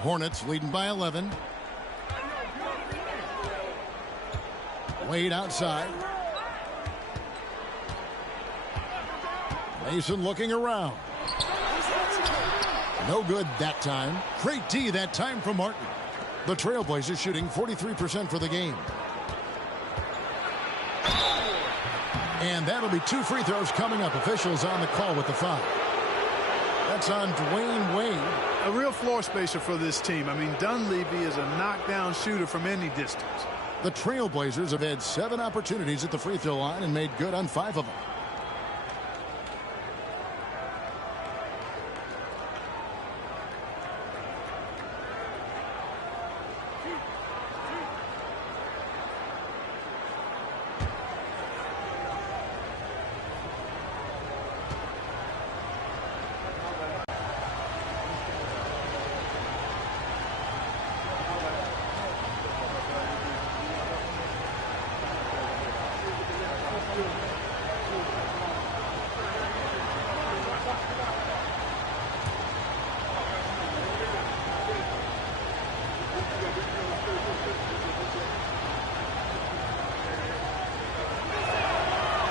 Hornets leading by 11. Wade outside. Mason looking around. No good that time. Great D that time from Martin. The Trailblazers shooting 43% for the game. And that'll be 2 free throws coming up. Officials on the call with the foul. That's on Dwayne Wade. A real floor spacer for this team. I mean, Dunleavy is a knockdown shooter from any distance. The Trailblazers have had 7 opportunities at the free throw line and made good on 5 of them.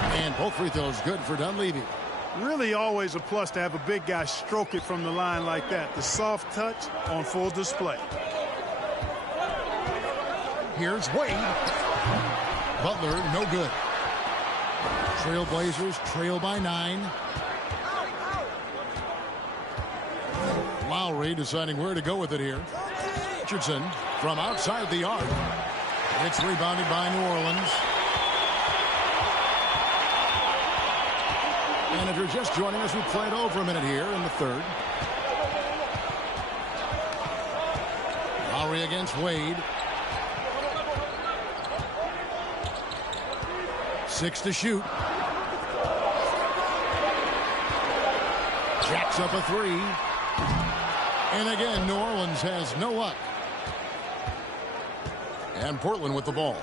And both free throws good for Dunleavy. Really always a plus to have a big guy stroke it from the line like that. The soft touch on full display. Here's Wade. Butler, no good. Trailblazers trail by 9. Lowry deciding where to go with it here. Richardson from outside the arc. It's rebounded by New Orleans. And if you're just joining us, we played over a minute here in the third. Lowry against Wade. 6 to shoot. Jacks up a 3. And again, New Orleans has no luck. And Portland with the ball.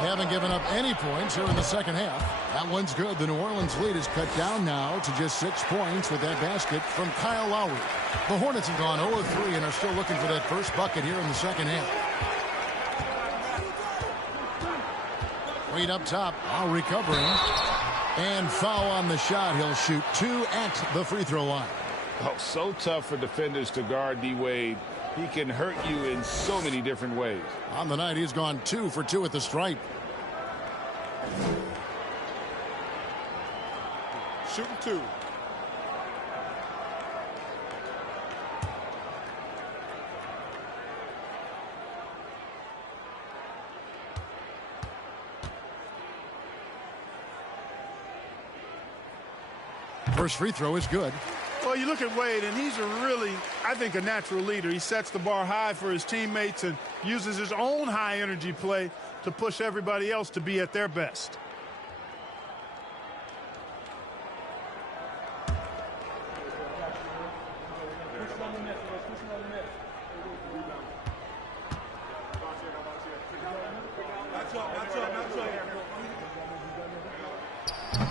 They haven't given up any points here in the second half. That one's good. The New Orleans lead is cut down now to just 6 points with that basket from Kyle Lowry. The Hornets have gone 0-3 and are still looking for that first bucket here in the second half. Wade up top, now recovering. And foul on the shot. He'll shoot 2 at the free throw line. Oh, so tough for defenders to guard D. Wade. He can hurt you in so many different ways. On the night, he's gone 2 for 2 at the stripe. Shooting 2. First free throw is good. Well, you look at Wade, and he's really, I think, a natural leader. He sets the bar high for his teammates and uses his own high-energy play to push everybody else to be at their best.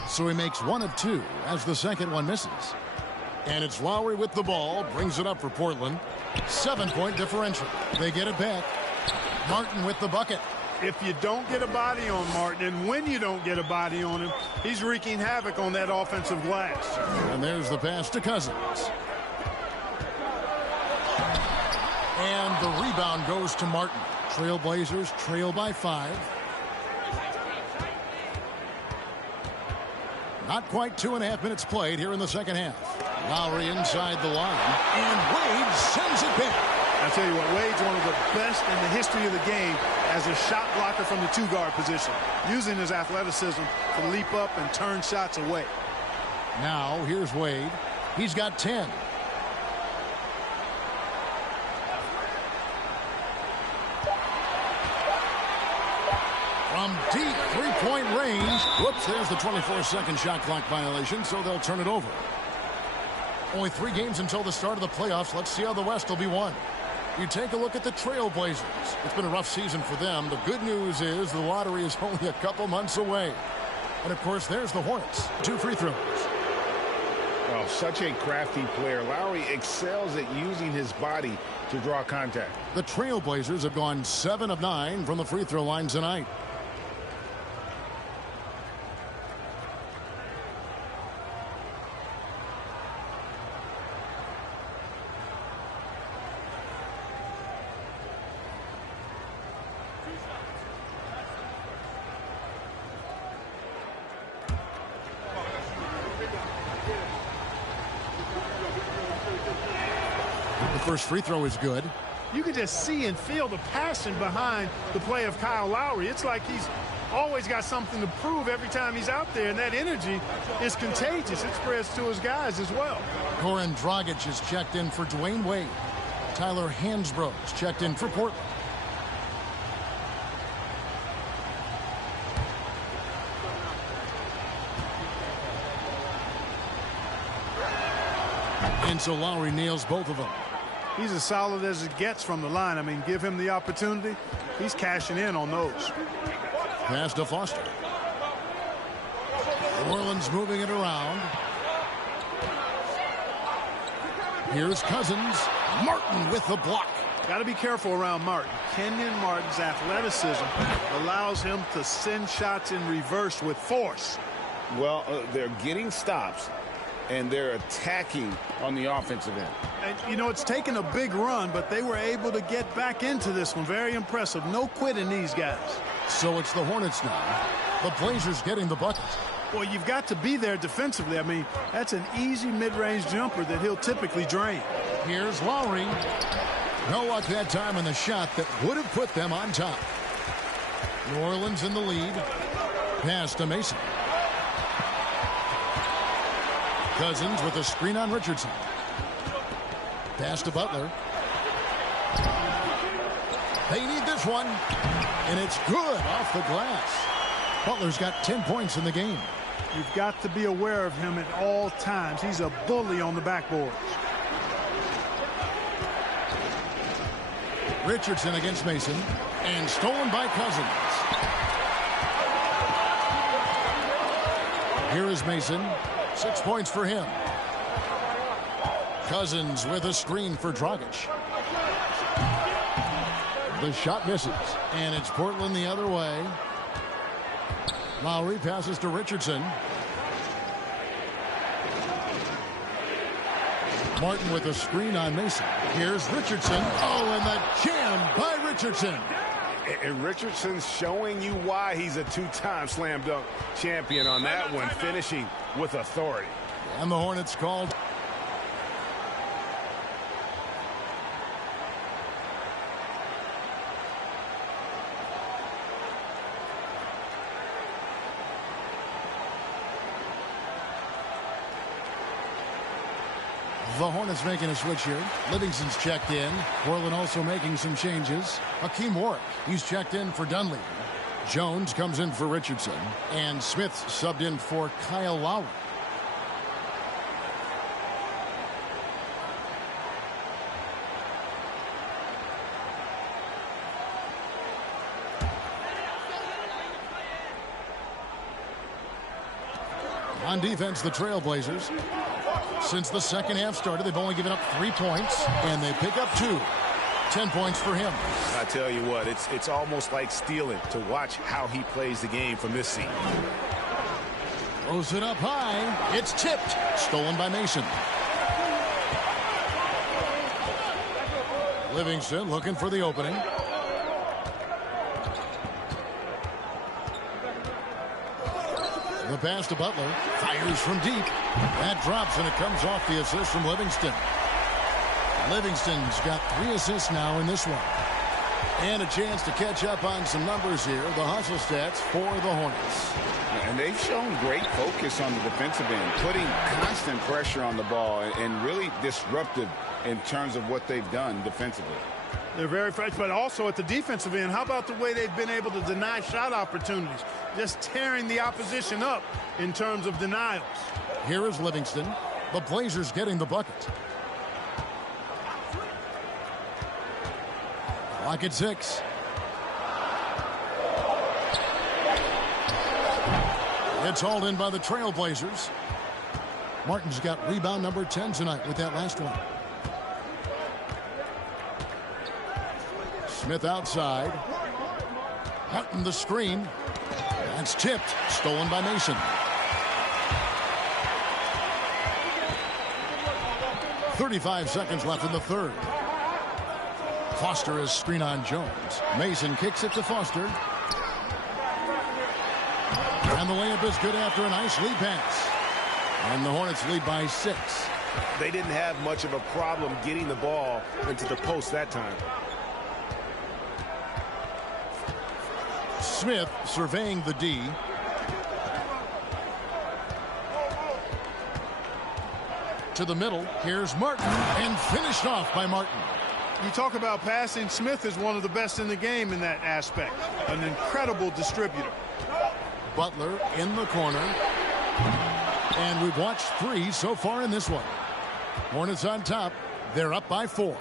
So he makes 1 of 2 as the second one misses. And it's Lowry with the ball, brings it up for Portland. 7-point differential. They get it back. Martin with the bucket. If you don't get a body on Martin, and when you don't get a body on him, he's wreaking havoc on that offensive glass. And there's the pass to Cousins. And the rebound goes to Martin. Trailblazers trail by 5. Not quite 2.5 minutes played here in the second half. Lowry inside the line, and Wade sends it back. I tell you what, Wade's one of the best in the history of the game as a shot blocker from the 2-guard position, using his athleticism to leap up and turn shots away. Now, here's Wade. He's got 10. From deep three-point range. Whoops, there's the 24-second shot clock violation, so they'll turn it over. Only 3 games until the start of the playoffs. Let's see how the West will be won. You take a look at the Trailblazers. It's been a rough season for them. The good news is the lottery is only a couple months away. And, of course, there's the Hornets. 2 free throws. Oh, such a crafty player. Lowry excels at using his body to draw contact. The Trailblazers have gone 7 of 9 from the free throw line tonight. The first free throw is good. You can just see and feel the passion behind the play of Kyle Lowry. It's like he's always got something to prove every time he's out there, and that energy is contagious. It spreads to his guys as well. Goran Dragic is checked in for Dwayne Wade. Tyler Hansbrough is checked in for Portland. And so Lowry nails both of them. He's as solid as it gets from the line. I mean, give him the opportunity. He's cashing in on those. Pass to Foster. New Orleans moving it around. Here's Cousins. Martin with the block. Got to be careful around Martin. Kenyon Martin's athleticism allows him to send shots in reverse with force. Well, they're getting stops, and they're attacking on the offensive end. And, you know, it's taken a big run, but they were able to get back into this one. Very impressive. No quitting these guys. So it's the Hornets now. The Blazers getting the bucket. Well, you've got to be there defensively. I mean, that's an easy mid-range jumper that he'll typically drain. Here's Lowry. No luck that time on the shot that would have put them on top. New Orleans in the lead. Pass to Mason. Cousins with a screen on Richardson. Pass to Butler. They need this one. And it's good off the glass. Butler's got 10 points in the game. You've got to be aware of him at all times. He's a bully on the backboard. Richardson against Mason. And stolen by Cousins. Here is Mason. 6 points for him. Cousins with a screen for Dragic. The shot misses. And it's Portland the other way. Lowry passes to Richardson. Martin with a screen on Mason. Here's Richardson. Oh, and the jam by Richardson. And Richardson's showing you why he's a two-time slam dunk champion on that one, finishing with authority. And the Hornets called. The Hornets making a switch here. Livingston's checked in. Portland also making some changes. Hakeem Warwick, he's checked in for Dunleavy. Jones comes in for Richardson. And Smith subbed in for Kyle Lowry. On defense, the Trailblazers. Since the second half started, they've only given up 3 points, and they pick up 2. 10 points for him. I tell you what, it's almost like stealing to watch how he plays the game from this seat. Throws it up high. It's tipped. Stolen by Mason. Livingston looking for the opening. The pass to Butler. Fires from deep. That drops, and it comes off the assist from Livingston. Livingston's got 3 assists now in this one. And a chance to catch up on some numbers here. The hustle stats for the Hornets. And they've shown great focus on the defensive end, putting constant pressure on the ball and really disruptive in terms of what they've done defensively. They're very fresh, but also at the defensive end, how about the way they've been able to deny shot opportunities? Just tearing the opposition up in terms of denials. Here is Livingston. The Blazers getting the bucket. Clock at 6. It's hauled in by the Trailblazers. Martin's got rebound number 10 tonight with that last one. Smith outside. Martin the screen. That's tipped. Stolen by Mason. .35 seconds left in the third. Foster is screen on Jones. Mason kicks it to Foster. And the layup is good after a nice lead pass. And the Hornets lead by 6. They didn't have much of a problem getting the ball into the post that time. Smith surveying the D. To the middle. Here's Martin. And finished off by Martin. You talk about passing. Smith is one of the best in the game in that aspect. An incredible distributor. Butler in the corner. And we've watched 3 so far in this one. Hornets on top. They're up by 4.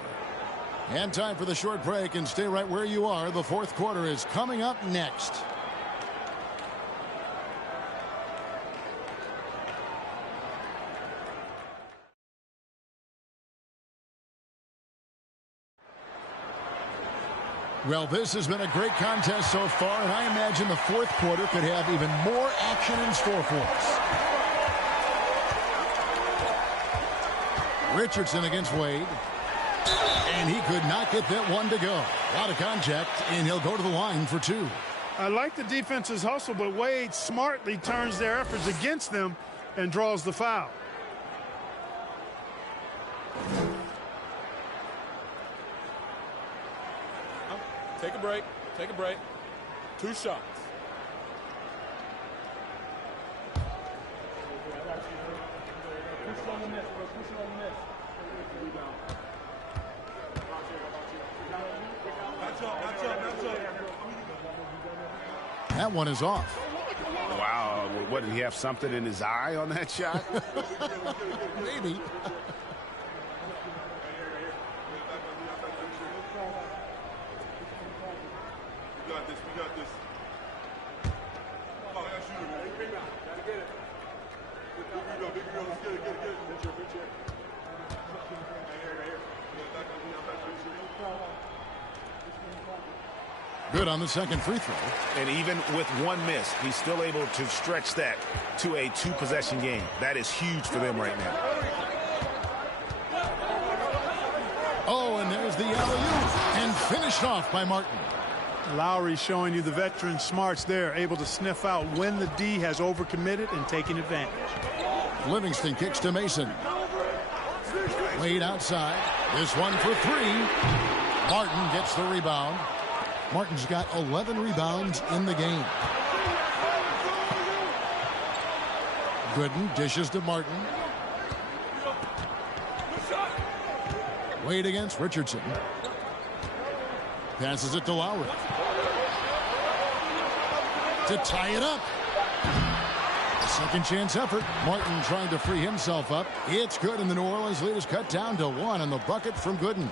And time for the short break, and stay right where you are. The fourth quarter is coming up next. Well, this has been a great contest so far, and I imagine the fourth quarter could have even more action in store for us. Richardson against Wade. And he could not get that one to go. A lot of contact, and he'll go to the line for 2. I like the defense's hustle, but Wade smartly turns their efforts against them and draws the foul. Take a break. Take a break. 2 shots. That one is off. Wow. What, did he have something in his eye on that shot? Maybe. We got this. Oh, I got shooter, man. Big man. Gotta get it. Big girl. Let's get it. Good chair. Right here. Good on the second free throw. And even with 1 miss, he's still able to stretch that to a 2-possession game. That is huge for them right now. Oh, and there's the alley-oop. And finished off by Martin. Lowry showing you the veteran smarts there, able to sniff out when the D has overcommitted and taking advantage. Livingston kicks to Mason. Wade outside. This one for 3. Martin gets the rebound. Martin's got 11 rebounds in the game. Gooden dishes to Martin. Wade against Richardson. Passes it to Lowry. To tie it up. A second chance effort. Martin trying to free himself up. It's good, and the New Orleans lead is cut down to 1 on the bucket from Gooden.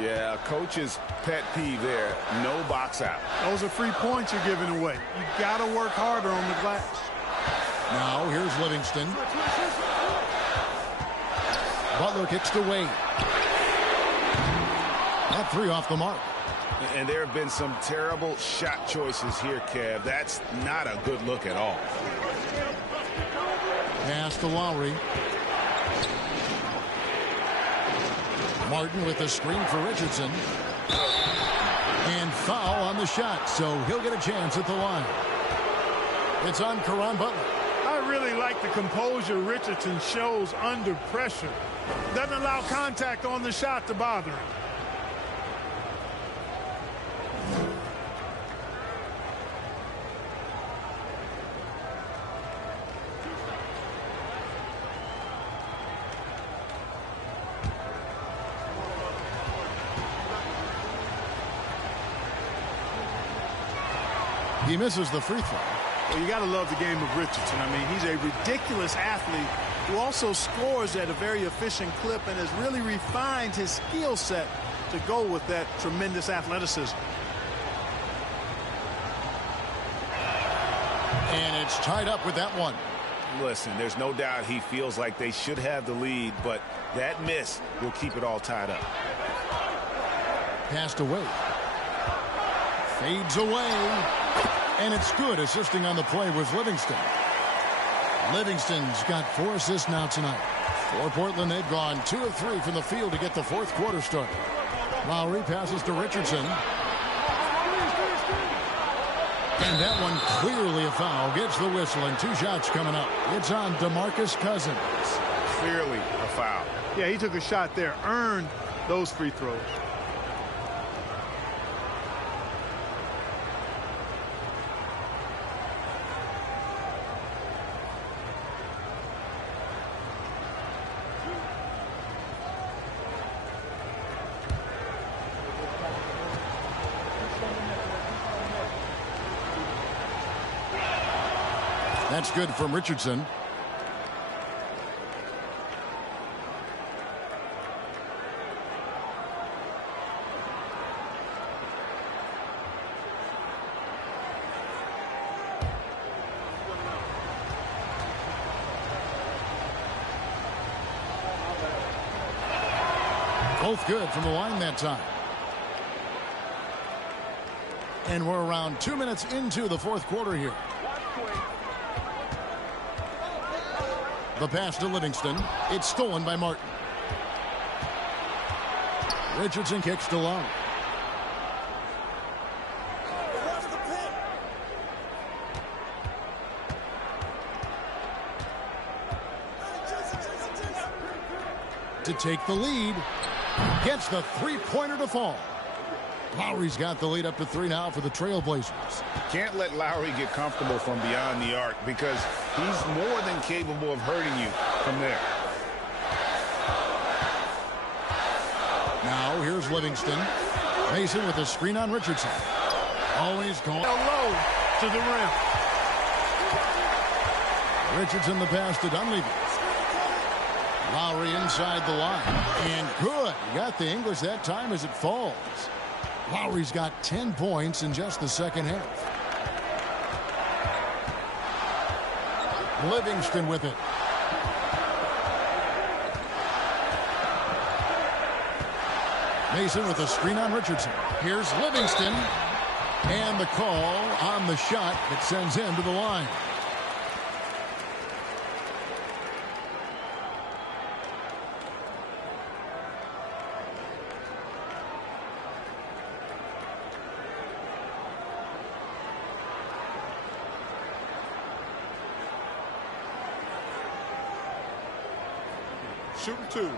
Yeah, coach's pet peeve there. No box out. Those are free points you're giving away. You got to work harder on the glass. Now here's Livingston. Butler kicks to Wade. That 3 off the mark. And there have been some terrible shot choices here, Kev. That's not a good look at all. Pass to Lowry. Martin with the screen for Richardson. And foul on the shot, so he'll get a chance at the line. It's on Caron Butler. I really like the composure Richardson shows under pressure. Doesn't allow contact on the shot to bother him. He misses the free throw. Well, you got to love the game of Richardson. I mean, he's a ridiculous athlete who also scores at a very efficient clip and has really refined his skill set to go with that tremendous athleticism. And it's tied up with that one. Listen, there's no doubt he feels like they should have the lead, but that miss will keep it all tied up. Passed away. Fades away. And it's good. Assisting on the play was Livingston. Livingston's got 4 assists now tonight. For Portland, they've gone 2 of 3 from the field to get the fourth quarter started. Lowry passes to Richardson. And that one clearly a foul. Gets the whistle and 2 shots coming up. It's on DeMarcus Cousins. Clearly a foul. Yeah, he took a shot there. Earned those free throws. That's good from Richardson. Both good from the line that time. And we're around 2 minutes into the fourth quarter here. The pass to Livingston. It's stolen by Martin. Richardson kicks to Lowry. To take the lead. Gets the three-pointer to fall. Lowry's got the lead up to 3 now for the Trailblazers. Can't let Lowry get comfortable from beyond the arc because he's more than capable of hurting you from there. Now here's Livingston. Mason with a screen on Richardson. Always going Low to the rim. Richardson the pass to Dunleavy. Lowry inside the line. And good. He got the English that time as it falls. Lowry's got 10 points in just the second half. Livingston with it. Mason with a screen on Richardson. Here's Livingston. And the call on the shot that sends him to the line. Shooting 2.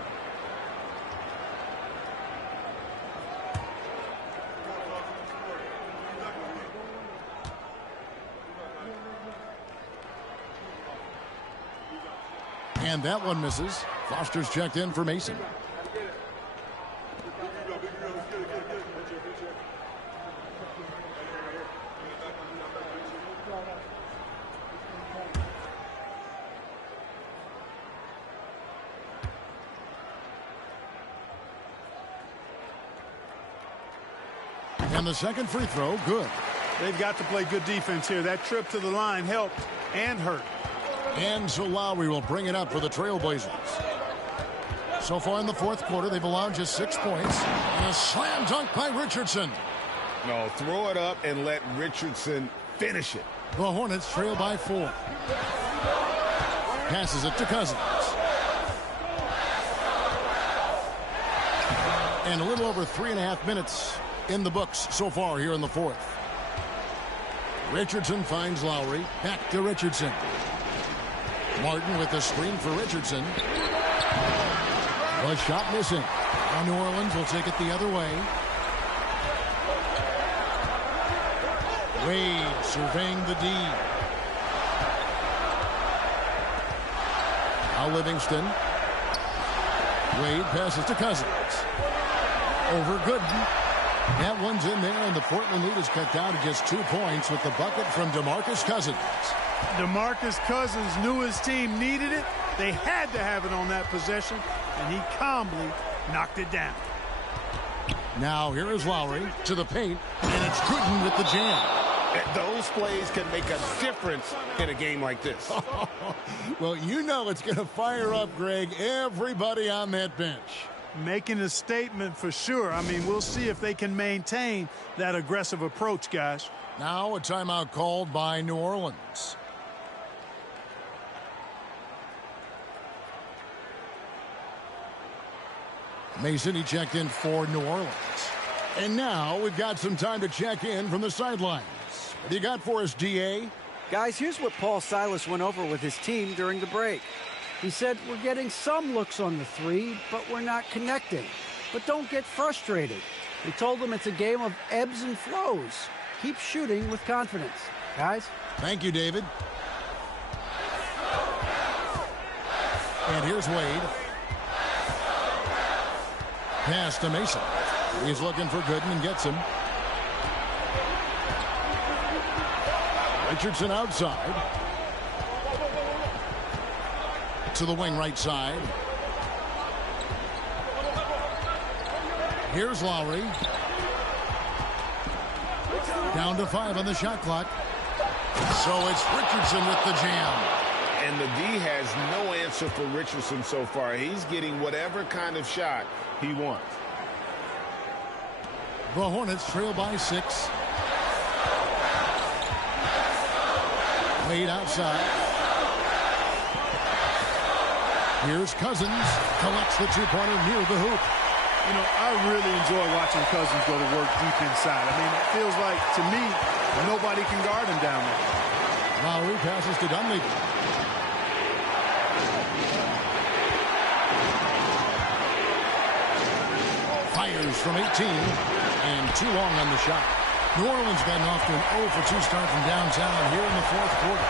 And that one misses. Foster's checked in for Mason. And the second free throw, good. They've got to play good defense here. That trip to the line helped and hurt. And so Lowry will bring it up for the Trailblazers. So far in the fourth quarter, they've allowed just 6 points. And a slam dunk by Richardson. No, throw it up and let Richardson finish it. The Hornets trail by 4. Passes it to Cousins. And a little over 3.5 minutes in the books so far here in the fourth. Richardson finds Lowry. Back to Richardson. Martin with the screen for Richardson. The shot missing. Now New Orleans will take it the other way. Wade surveying the D. Now Livingston. Wade passes to Cousins. Over Gooden. That one's in there, and the Portland lead is cut down to just 2 points with the bucket from DeMarcus Cousins. DeMarcus Cousins knew his team needed it. They had to have it on that possession, and he calmly knocked it down. Now here is Lowry to the paint, and it's Gooden with the jam. Those plays can make a difference in a game like this. Well, you know it's going to fire up, Greg, everybody on that bench. Making a statement for sure. I mean, we'll see if they can maintain that aggressive approach, guys. Now a timeout called by New Orleans. Mason, he checked in for New Orleans. And now we've got some time to check in from the sidelines. What do you got for us, DA? Guys, here's what Paul Silas went over with his team during the break. He said, we're getting some looks on the three, but we're not connecting. But don't get frustrated. He told them it's a game of ebbs and flows. Keep shooting with confidence. Guys? Thank you, David. And here's Wade. Pass to Mason. He's looking for Gooden and gets him. Richardson outside. To the wing right side. Here's Lowry. Down to 5 on the shot clock. So it's Richardson with the jam. And the D has no answer for Richardson so far. He's getting whatever kind of shot he wants. The Hornets trail by 6. Wade outside. Here's Cousins. Collects the two-pointer near the hoop. You know, I really enjoy watching Cousins go to work deep inside. I mean, it feels like, to me, nobody can guard him down there. Lowry passes to Dunleavy. Fires from 18. And too long on the shot. New Orleans gotten off to an 0 for 2 start from downtown here in the fourth quarter.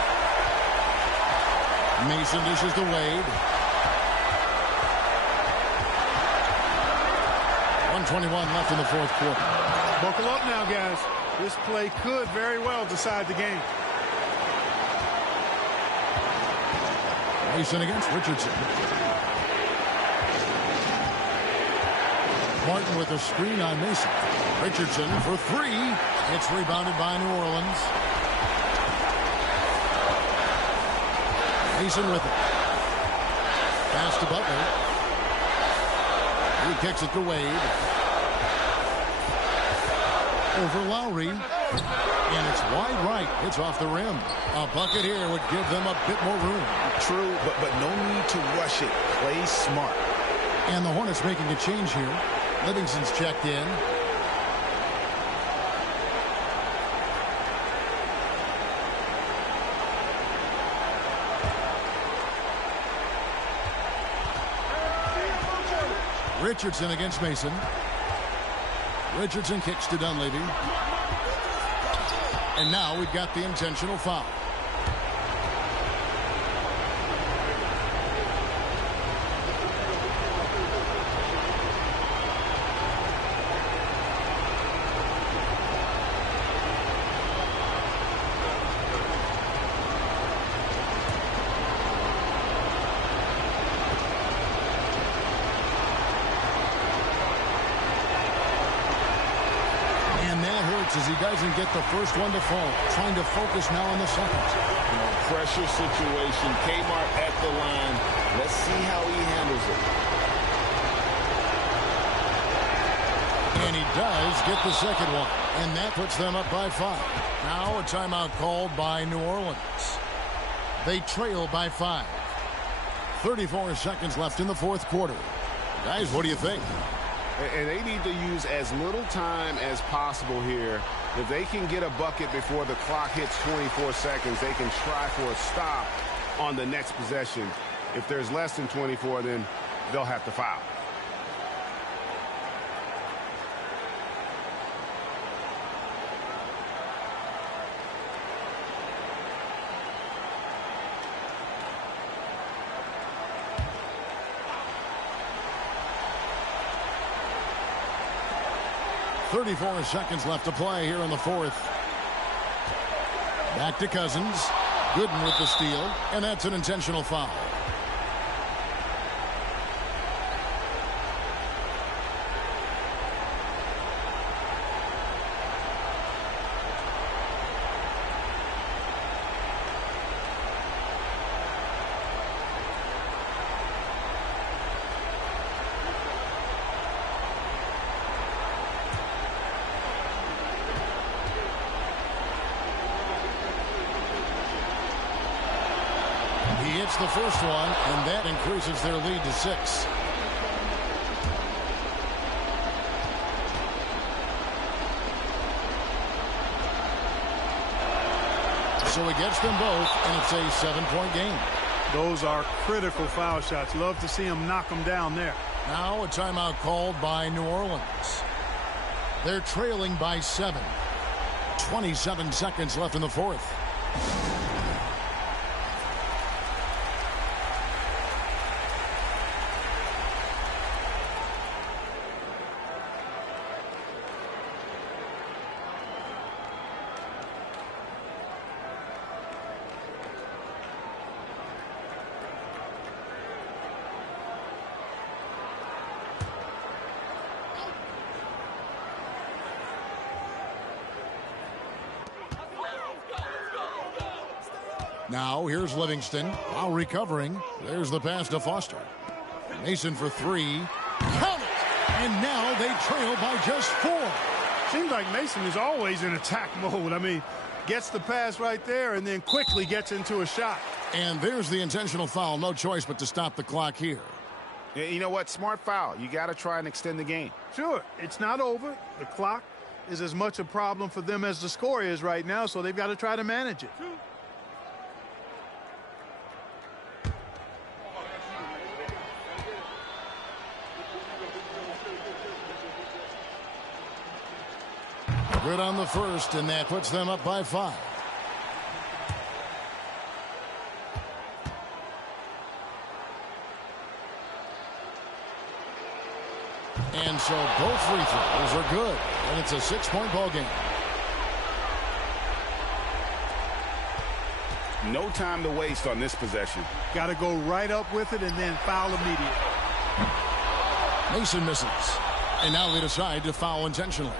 Mason dishes to Wade. 1:21 left in the fourth quarter. Buckle up now, guys. This play could very well decide the game. Mason against Richardson. Martin with a screen on Mason. Richardson for 3. It's rebounded by New Orleans. Mason with it. Pass to Butler. He kicks it to Wade. Over Lowry. And it's wide right. It's off the rim. A bucket here would give them a bit more room. True, but no need to rush it. Play smart. And the Hornets making a change here. Livingston's checked in. Richardson against Mason. Richardson kicks to Dunleavy. And now we've got the intentional foul. As he doesn't get the first one to fall. Trying to focus now on the second. Pressure situation. Kmart at the line. Let's see how he handles it. And he does get the second one. And that puts them up by 5. Now a timeout called by New Orleans. They trail by 5. 34 seconds left in the fourth quarter. Guys, what do you think? And they need to use as little time as possible here. If they can get a bucket before the clock hits 24 seconds, they can try for a stop on the next possession. If there's less than 24, then they'll have to foul. .34 seconds left to play here in the fourth. Back to Cousins. Gooden with the steal, and that's an intentional foul. hits the first one, and that increases their lead to 6. So he gets them both, and it's a 7-point game. Those are critical foul shots. Love to see him knock them down there. Now a timeout called by New Orleans. They're trailing by 7. 27 seconds left in the fourth. Now here's Livingston while recovering. There's the pass to Foster. Mason for 3. Count it! And now they trail by just 4. Seems like Mason is always in attack mode. I mean, gets the pass right there and then quickly gets into a shot. And there's the intentional foul. No choice but to stop the clock here. You know what? Smart foul. You got to try and extend the game. Sure, it's not over. The clock is as much a problem for them as the score is right now, so they've got to try to manage it. Good on the first, and that puts them up by 5. And so both free throws are good, and it's a 6-point ball game. No time to waste on this possession. Got to go right up with it and then foul immediately. Mason misses, and now they decide to foul intentionally.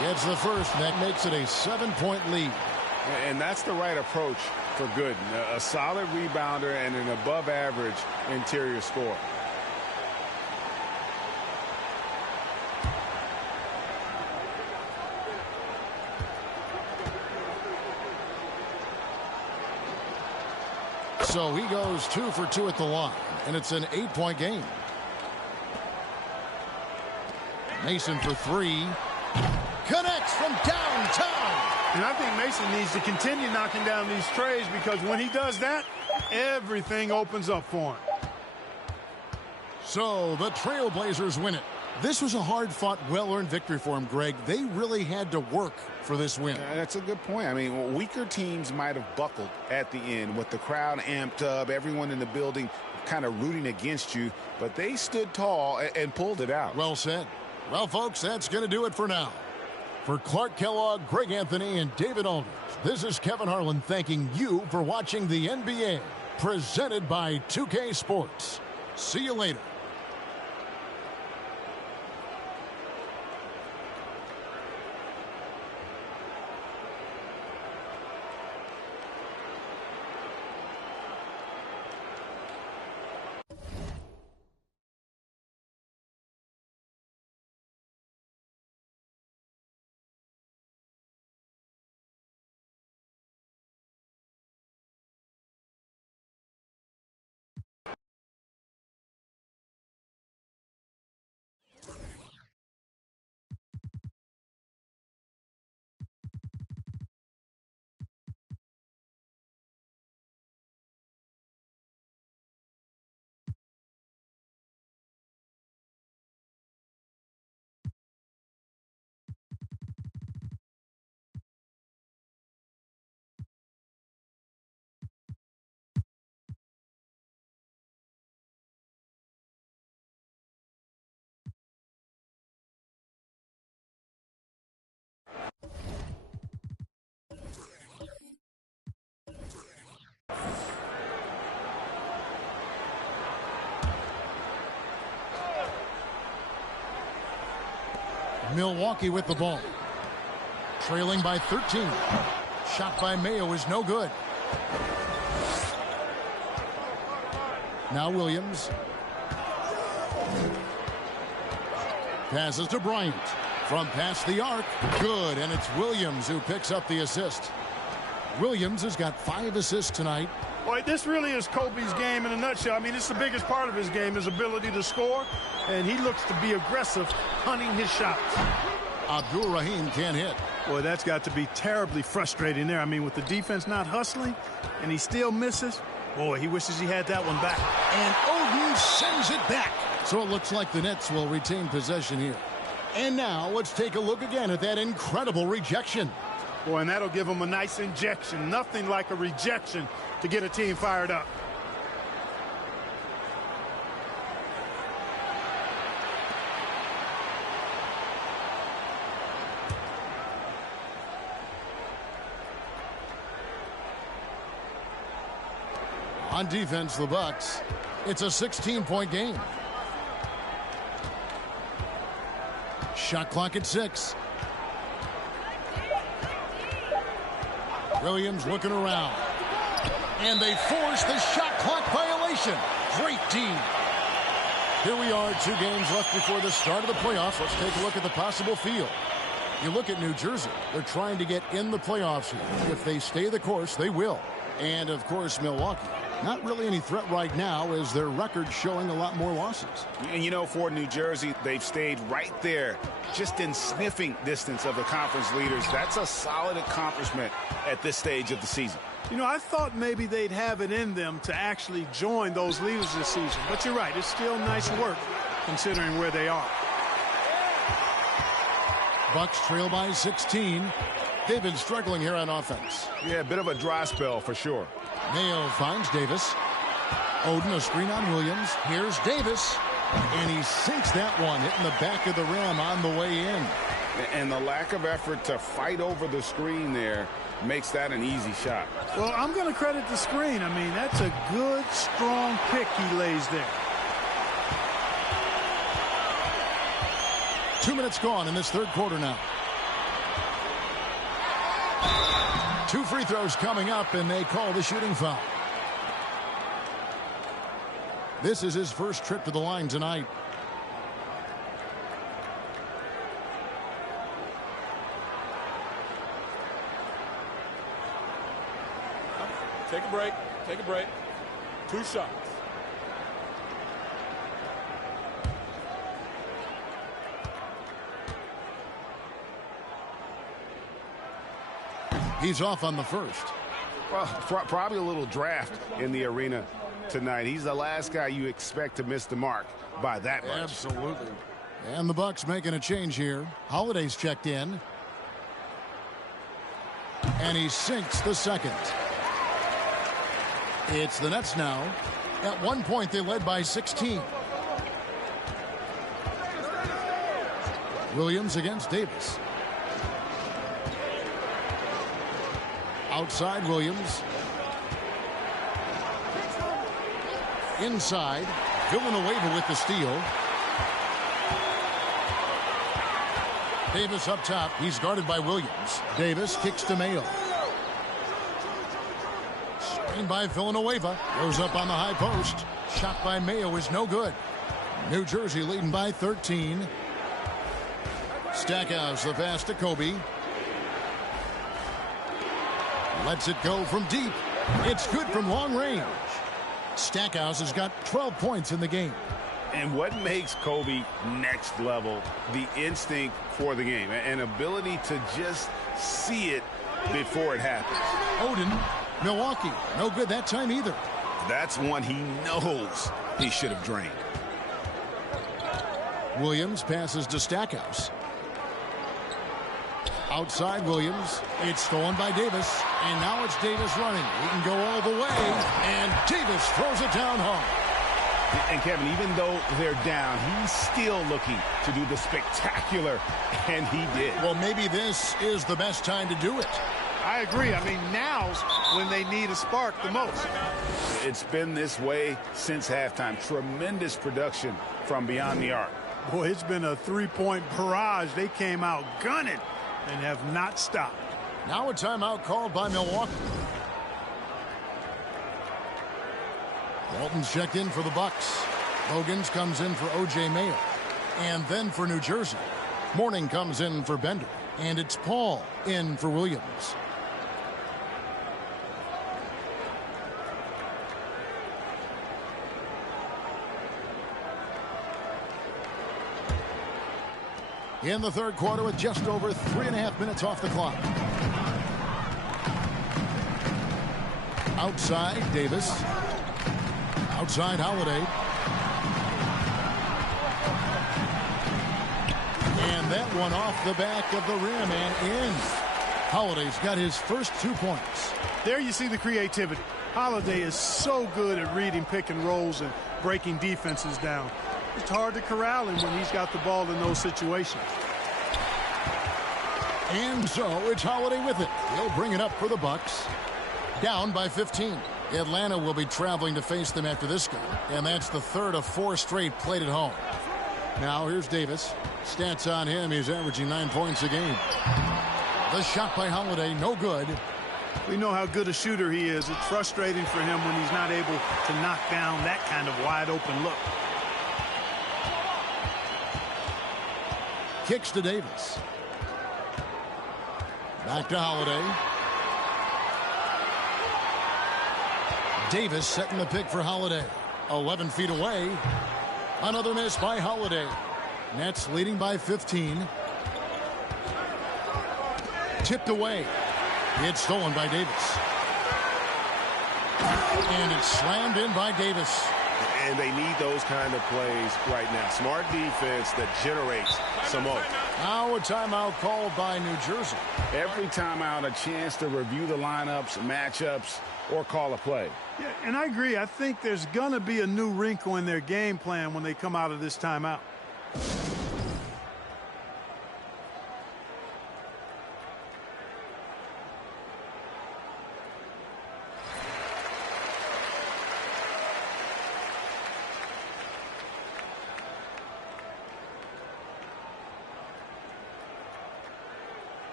Gets the first, and that makes it a 7-point lead. And that's the right approach for Gooden. A solid rebounder and an above-average interior scorer. So he goes 2 for 2 at the line, and it's an 8-point game. Mason for 3. Connects from downtown. And I think Mason needs to continue knocking down these trays, because when he does that, everything opens up for him. So the Trailblazers win it. This was a hard-fought, well-earned victory for him, Greg. They really had to work for this win. That's a good point. I mean, weaker teams might have buckled at the end with the crowd amped up, everyone in the building kind of rooting against you, but they stood tall and pulled it out. Well said. Well, folks, that's going to do it for now. For Clark Kellogg, Greg Anthony, and David Aldridge, this is Kevin Harlan thanking you for watching the NBA, presented by 2K Sports. See you later. Milwaukee with the ball. Trailing by 13. Shot by Mayo is no good. Now Williams. Passes to Bryant. From past the arc. Good, and it's Williams who picks up the assist. Williams has got 5 assists tonight. Boy, this really is Kobe's game in a nutshell. I mean, it's the biggest part of his game, his ability to score, and he looks to be aggressive, hunting his shots. Abdul Rahim can't hit. Boy, that's got to be terribly frustrating there. I mean, with the defense not hustling, and he still misses, boy, he wishes he had that one back. And Oden sends it back. So it looks like the Nets will retain possession here. And now let's take a look again at that incredible rejection. Boy, and that'll give him a nice injection. Nothing like a rejection to get a team fired up. On defense, the Bucks. It's a 16-point game. Shot clock at 6. Williams looking around. And they force the shot clock violation. Great D. Here we are, 2 games left before the start of the playoffs. Let's take a look at the possible field. You look at New Jersey. They're trying to get in the playoffs here. If they stay the course, they will. And, of course, Milwaukee. Not really any threat right now as their record showing a lot more losses. And, you know, for New Jersey, they've stayed right there, just in sniffing distance of the conference leaders. That's a solid accomplishment at this stage of the season. You know, I thought maybe they'd have it in them to actually join those leaders this season. But you're right, it's still nice work considering where they are. Bucks trail by 16. They've been struggling here on offense. Yeah, a bit of a dry spell for sure. Mayo finds Davis. Oden a screen on Williams. Here's Davis. And he sinks that one, hitting the back of the rim on the way in. And the lack of effort to fight over the screen there makes that an easy shot. Well, I'm going to credit the screen. I mean, that's a good, strong pick he lays there. 2 minutes gone in this third quarter now. 2 free throws coming up, and they call the shooting foul. This is his first trip to the line tonight. Take a break. Take a break. 2 shots. He's off on the first. Well, probably a little draft in the arena tonight. He's the last guy you expect to miss the mark by that much. Absolutely. And the Bucks making a change here. Holiday's checked in. And he sinks the second. It's the Nets now. At one point, they led by 16. Williams against Davis. Outside Williams. Inside. Villanueva with the steal. Davis up top. He's guarded by Williams. Davis kicks to Mayo. Screen by Villanueva. Goes up on the high post. Shot by Mayo is no good. New Jersey leading by 13. Stackhouse the pass to Kobe. Lets it go from deep. It's good from long range. Stackhouse has got 12 points in the game. And what makes Kobe next level? The instinct for the game. An ability to just see it before it happens. Oden, Milwaukee. No good that time either. That's one he knows he should have drained. Williams passes to Stackhouse. Outside Williams. It's stolen by Davis. And now it's Davis running. He can go all the way. And Davis throws it down hard. And Kevin, even though they're down, he's still looking to do the spectacular. And he did. Well, maybe this is the best time to do it. I agree. I mean, now's when they need a spark the most. It's been this way since halftime. Tremendous production from beyond the arc. Boy, it's been a three-point barrage. They came out gunning and have not stopped. Now a timeout called by Milwaukee. Walton's checked in for the Bucks. Bogans comes in for O.J. Mayo. And then for New Jersey, Mourning comes in for Bender. And it's Paul in for Williams. In the third quarter with just over 3.5 minutes off the clock. Outside, Davis. Outside, Holiday. And that one off the back of the rim and in. Holiday's got his first 2 points. There you see the creativity. Holiday is so good at reading pick and rolls and breaking defenses down. It's hard to corral him when he's got the ball in those situations. And so it's Holiday with it. He'll bring it up for the Bucks. Down by 15. Atlanta will be traveling to face them after this game. And that's the third of 4 straight played at home. Now here's Davis. Stats on him, he's averaging 9 points a game. The shot by Holiday, no good. We know how good a shooter he is. It's frustrating for him when he's not able to knock down that kind of wide open look. Kicks to Davis. Back to Holiday. Davis setting the pick for Holiday. 11 feet away. Another miss by Holiday. Nets leading by 15. Tipped away. It's stolen by Davis. And it's slammed in by Davis. And they need those kind of plays right now. Smart defense that generates some more. Now a timeout called by New Jersey. Every timeout, a chance to review the lineups, matchups, or call a play. Yeah, and I agree. I think there's going to be a new wrinkle in their game plan when they come out of this timeout.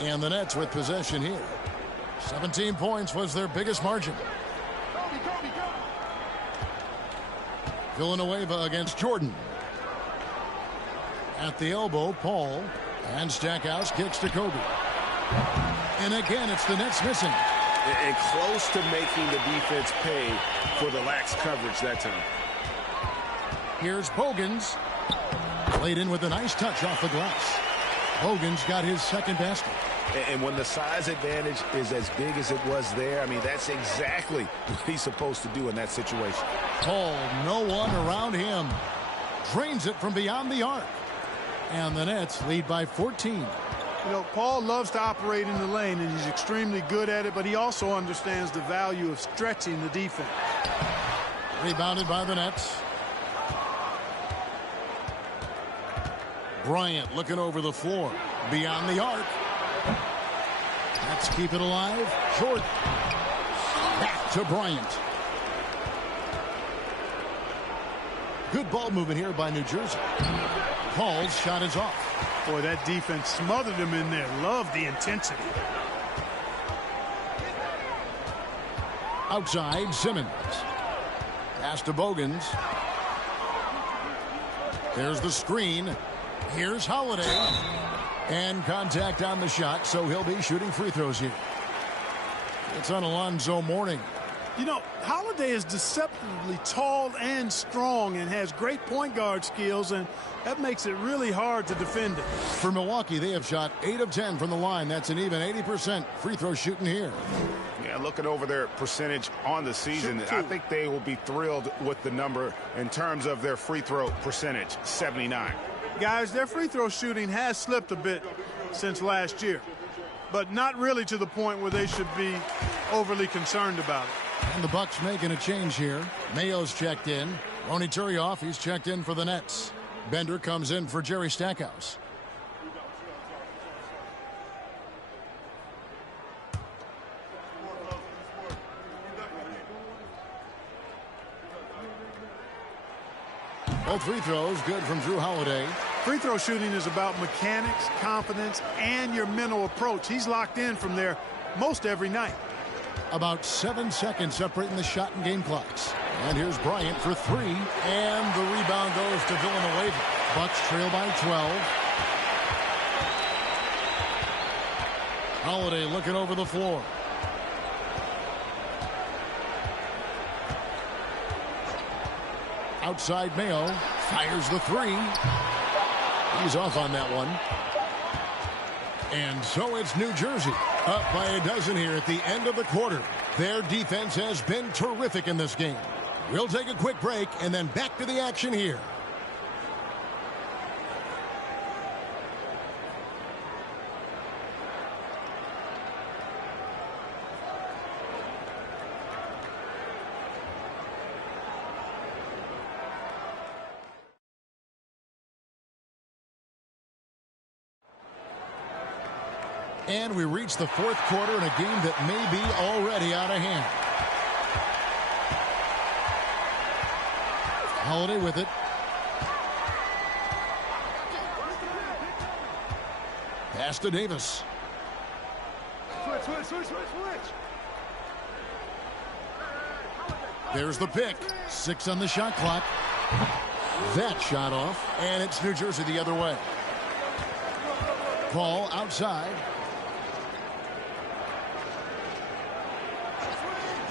And the Nets with possession here. 17 points was their biggest margin. Villanueva against Jordan. At the elbow, Paul. And Stackhouse kicks to Kobe. And again, it's the Nets missing. And close to making the defense pay for the lax coverage that time. Here's Bogans. Played in with a nice touch off the glass. Bogans got his second basket. And when the size advantage is as big as it was there, I mean, that's exactly what he's supposed to do in that situation. Paul, no one around him. Drains it from beyond the arc. And the Nets lead by 14. You know, Paul loves to operate in the lane, and he's extremely good at it, but he also understands the value of stretching the defense. Rebounded by the Nets. Bryant looking over the floor. Beyond the arc. Let's keep it alive. Jordan. Back to Bryant. Good ball movement here by New Jersey. Paul's shot is off. Boy, that defense smothered him in there. Love the intensity. Outside, Simmons. Pass to Bogans. There's the screen. Here's Holiday. And contact on the shot, so he'll be shooting free throws here. It's on Alonzo Mourning. You know, Holiday is deceptively tall and strong and has great point guard skills, and that makes it really hard to defend him. For Milwaukee, they have shot 8 of 10 from the line. That's an even 80% free throw shooting here. Yeah, looking over their percentage on the season, I think they will be thrilled with the number in terms of their free throw percentage, 79. Guys, their free throw shooting has slipped a bit since last year, but not really to the point where they should be overly concerned about it. And the Bucks making a change here. Mayo's checked in. Ronny Turioff, he's checked in for the Nets. Bender comes in for Jerry Stackhouse. Both free throws good from Drew Holiday. Free throw shooting is about mechanics, confidence, and your mental approach. He's locked in from there most every night. About 7 seconds separating the shot and game clocks. And here's Bryant for three. And the rebound goes to Villanueva. Bucks trail by 12. Holiday looking over the floor. Outside Mayo. Fires the three. He's off on that one. And so it's New Jersey. Up by a dozen here at the end of the quarter. Their defense has been terrific in this game. We'll take a quick break and then back to the action here. And we reach the fourth quarter in a game that may be already out of hand. Holiday with it. Pass to Davis. Switch. There's the pick. 6 on the shot clock. That shot off, and it's New Jersey the other way. Paul outside.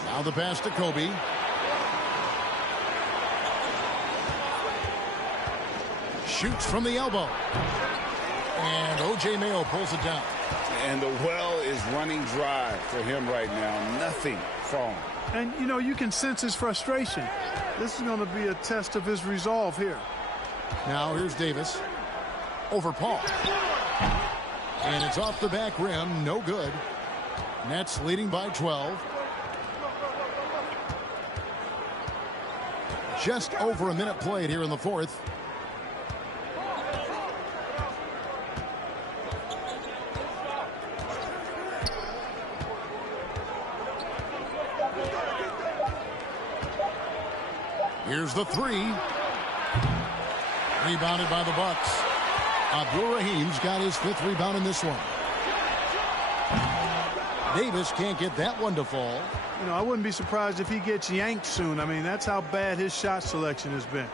Now the pass to Kobe. Shoots from the elbow. And O.J. Mayo pulls it down. And the well is running dry for him right now. Nothing falling. And, you know, you can sense his frustration. This is going to be a test of his resolve here. Now here's Davis. Over Paul. And it's off the back rim. No good. Nets leading by 12. Just over a minute played here in the fourth. Here's the three. Rebounded by the Bucks. Abdul-Rahim's got his 5th rebound in this one. Davis can't get that one to fall. You know, I wouldn't be surprised if he gets yanked soon. I mean, that's how bad his shot selection has been.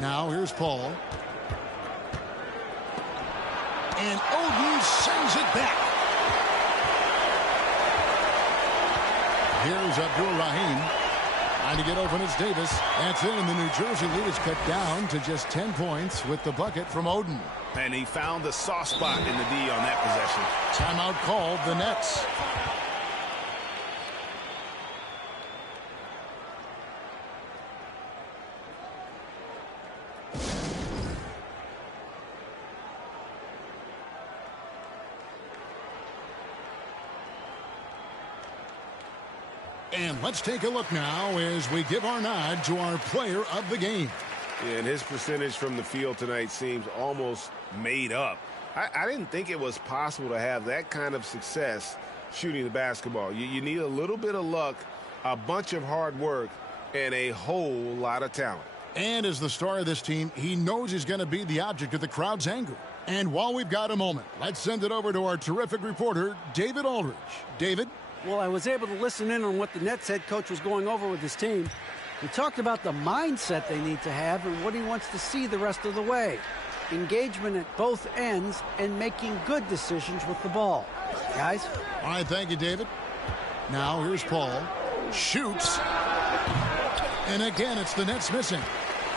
Now here's Paul. And Oden sends it back. Here's Abdul-Rahim. Trying to get open, it's Davis. That's in, and the New Jersey lead is cut down to just 10 points with the bucket from Oden. And he found the soft spot in the D on that possession. Timeout called, the Nets. And let's take a look now as we give our nod to our player of the game. And his percentage from the field tonight seems almost made up. I didn't think it was possible to have that kind of success shooting the basketball. You need a little bit of luck, a bunch of hard work, and a whole lot of talent. And as the star of this team, he knows he's going to be the object of the crowd's anger. And while we've got a moment, let's send it over to our terrific reporter, David Aldridge. David? Well, I was able to listen in on what the Nets head coach was going over with his team. He talked about the mindset they need to have and what he wants to see the rest of the way. Engagement at both ends and making good decisions with the ball. Guys? All right, thank you, David. Now here's Paul. Shoots. And again, it's the Nets missing.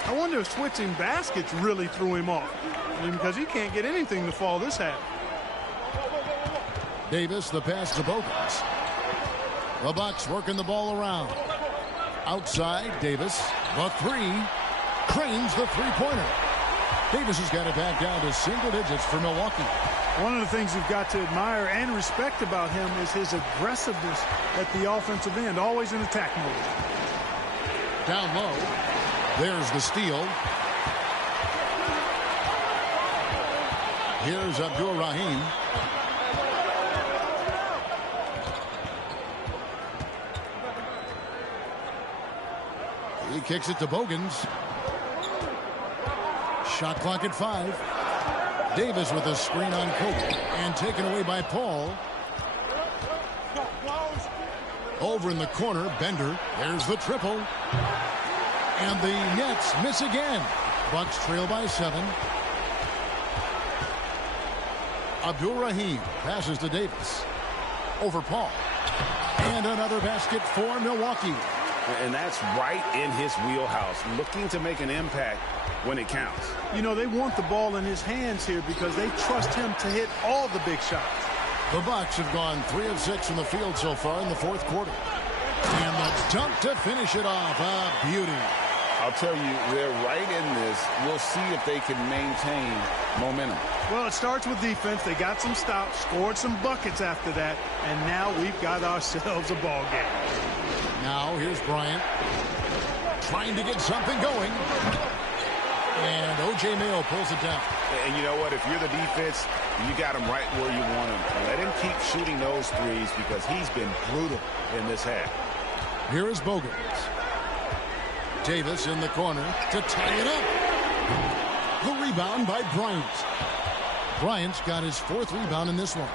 I wonder if switching baskets really threw him off. I mean, because he can't get anything to fall this half. Davis, the pass to Bogans. The Bucks working the ball around. Outside, Davis. The three. Cranes the three-pointer. Davis has got it back down to single digits for Milwaukee. One of the things you've got to admire and respect about him is his aggressiveness at the offensive end, always in attack mode. Down low. There's the steal. Here's Abdul-Rahim. He kicks it to Bogans. Shot clock at 5. Davis with a screen on Kobe. And taken away by Paul. Over in the corner, Bender. There's the triple. And the Nets miss again. Bucks trail by 7. Abdul-Rahim passes to Davis. Over Paul. And another basket for Milwaukee. And that's right in his wheelhouse, looking to make an impact when it counts. You know, they want the ball in his hands here because they trust him to hit all the big shots. The Bucks have gone 3 of 6 from the field so far in the fourth quarter. And the dunk to finish it off. A beauty. I'll tell you, they're right in this. We'll see if they can maintain momentum. Well, it starts with defense. They got some stops, scored some buckets after that, and now we've got ourselves a ball game. Now here's Bryant trying to get something going. And O.J. Mayo pulls it down. And you know what? If you're the defense, you got him right where you want him. Let him keep shooting those threes because he's been brutal in this half. Here is Bogans. Davis in the corner to tie it up. The rebound by Bryant. Bryant's got his 4th rebound in this one.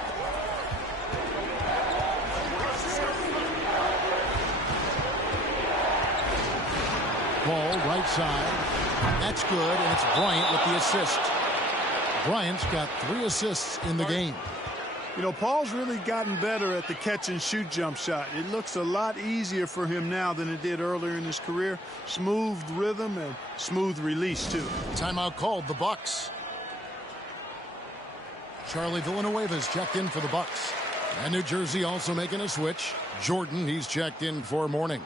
Ball right side. That's good, and it's Bryant with the assist. Bryant's got 3 assists in the game. You know, Paul's really gotten better at the catch-and-shoot jump shot. It looks a lot easier for him now than it did earlier in his career. Smooth rhythm and smooth release, too. Timeout called, the Bucks. Charlie Villanueva's checked in for the Bucks. And New Jersey also making a switch. Jordan, he's checked in for Morning.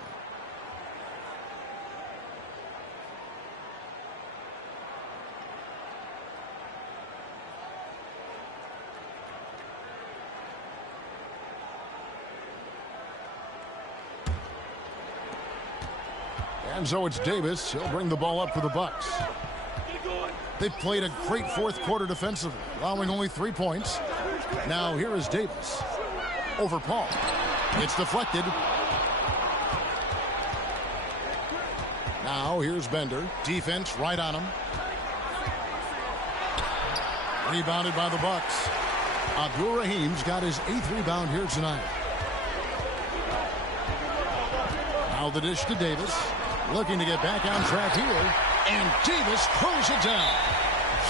And so it's Davis. He'll bring the ball up for the Bucks. They've played a great fourth quarter defensively, allowing only 3 points. Now here is Davis. Over Paul. It's deflected. Now here's Bender. Defense right on him. Rebounded by the Bucks. Abdul-Rahim's got his 8th rebound here tonight. Now the dish to Davis. Looking to get back on track here. And Davis throws it down.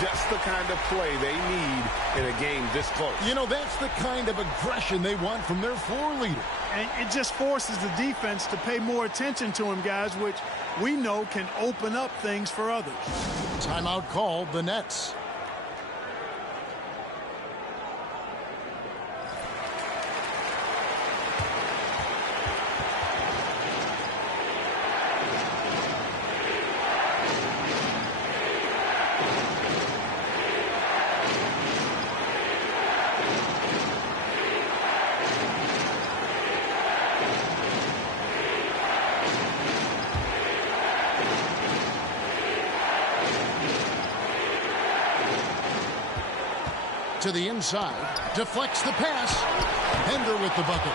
Just the kind of play they need in a game this close. You know, that's the kind of aggression they want from their floor leader. And it just forces the defense to pay more attention to him, guys, which we know can open up things for others. Timeout called, the Nets. To the inside, deflects the pass. Bender with the bucket.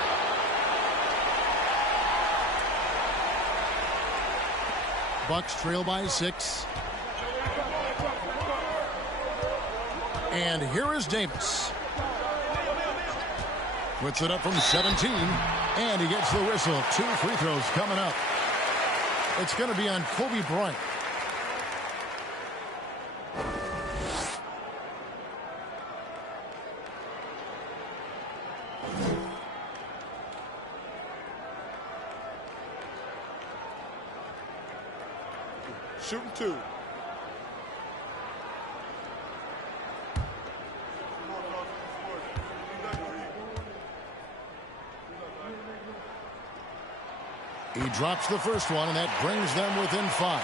Bucks trail by 6. And here is Davis. Puts it up from 17. And he gets the whistle. 2 free throws coming up. It's going to be on Kobe Bryant. Shooting 2. He drops the first one, and that brings them within 5.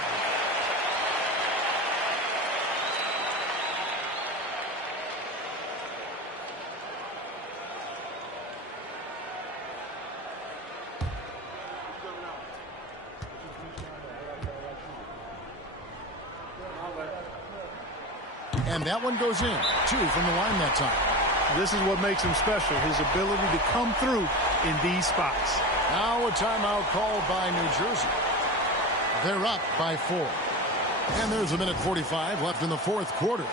And that one goes in. 2 from the line that time. This is what makes him special, his ability to come through in these spots. Now a timeout called by New Jersey. They're up by 4. And there's a minute 45 left in the fourth quarter.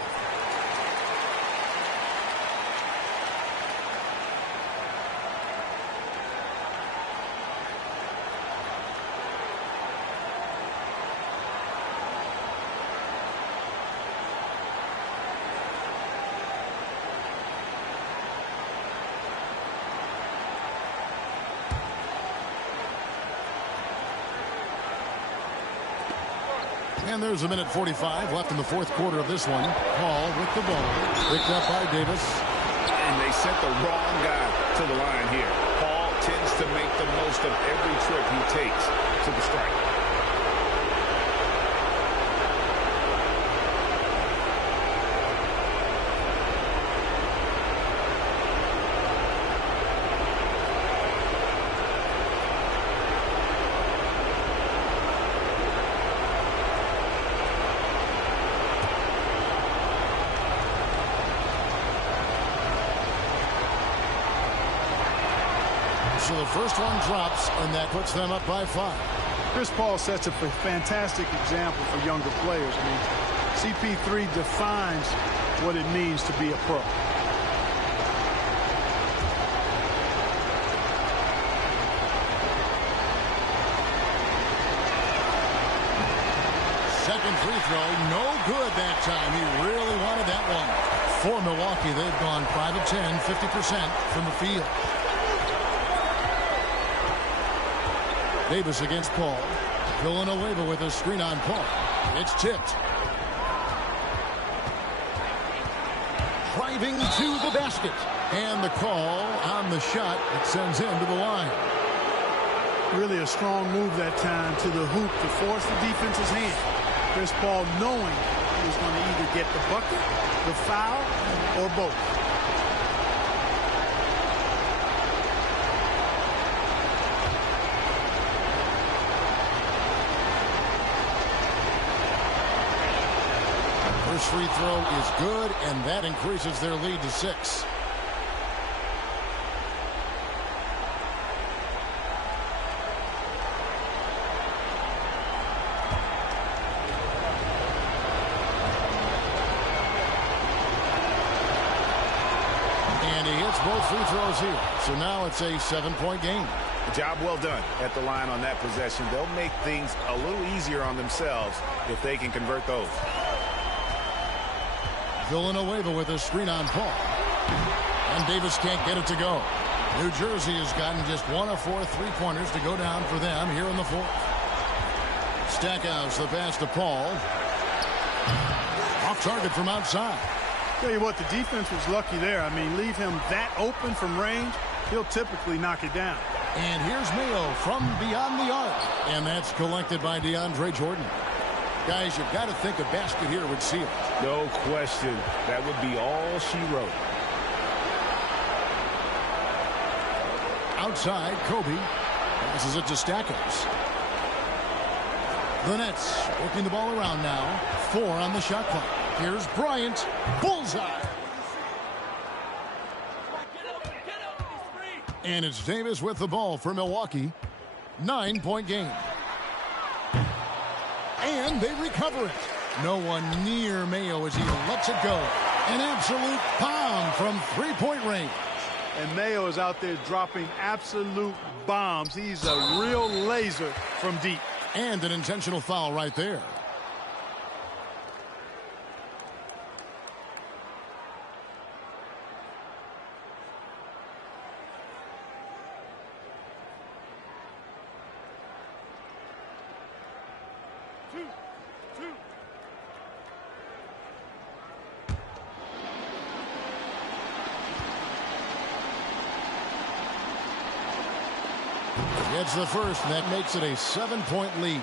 And there's a minute 45 left in the fourth quarter of this one. Paul with the ball. Picked up by Davis. And they sent the wrong guy to the line here. Paul tends to make the most of every trip he takes to the strike. So the first one drops, and that puts them up by 5. Chris Paul sets a fantastic example for younger players. I mean, CP3 defines what it means to be a pro. Second free throw, no good that time. He really wanted that one. For Milwaukee, they've gone 5 of 10, 50% from the field. Davis against Paul. Villanueva with a screen on Paul. It's tipped. Driving to the basket. And the call on the shot that sends him to the line. Really a strong move that time to the hoop to force the defense's hand. Chris Paul knowing he was going to either get the bucket, the foul, or both. First free throw is good, and that increases their lead to 6. And he hits both free throws here. So now it's a 7-point game. Job well done at the line on that possession. They'll make things a little easier on themselves if they can convert those. Villanueva with a screen on Paul. And Davis can't get it to go. New Jersey has gotten just 1 of 4 3-pointers to go down for them here in the fourth. Stackhouse the pass to Paul. Off target from outside. Tell you what, the defense was lucky there. I mean, leave him that open from range, he'll typically knock it down. And here's Mayo from beyond the arc. And that's collected by DeAndre Jordan. Guys, you've got to think a basket here would seal it. No question. That would be all she wrote. Outside, Kobe passes it to Stackhouse. The Nets working the ball around now. 4 on the shot clock. Here's Bryant. Bullseye. And it's Davis with the ball for Milwaukee. 9-point game. And they recover it. No one near Mayo as he lets it go. An absolute bomb from 3-point range. And Mayo is out there dropping absolute bombs. He's a real laser from deep. And an intentional foul right there. Gets the first, and that makes it a 7-point lead.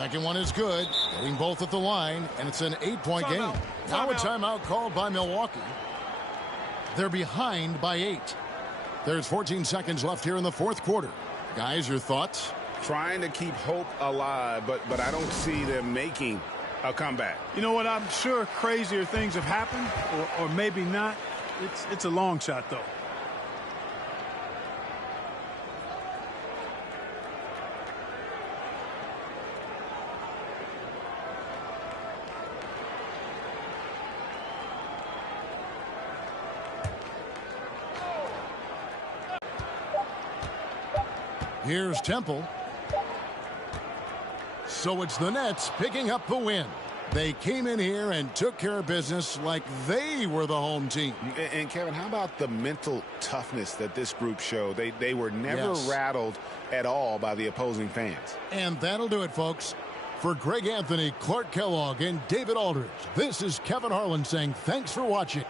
Second one is good. Getting both at the line, and it's an 8-point game. Now a timeout called by Milwaukee. They're behind by 8. There's 14 seconds left here in the fourth quarter. Guys, your thoughts? Trying to keep hope alive, but I don't see them making a comeback. You know what? I'm sure crazier things have happened, or maybe not. It's a long shot, though. Here's Temple. So it's the Nets picking up the win. They came in here and took care of business like they were the home team. And Kevin, how about the mental toughness that this group showed? They were never rattled at all by the opposing fans. And that'll do it, folks. For Greg Anthony, Clark Kellogg, and David Aldridge, this is Kevin Harlan saying thanks for watching.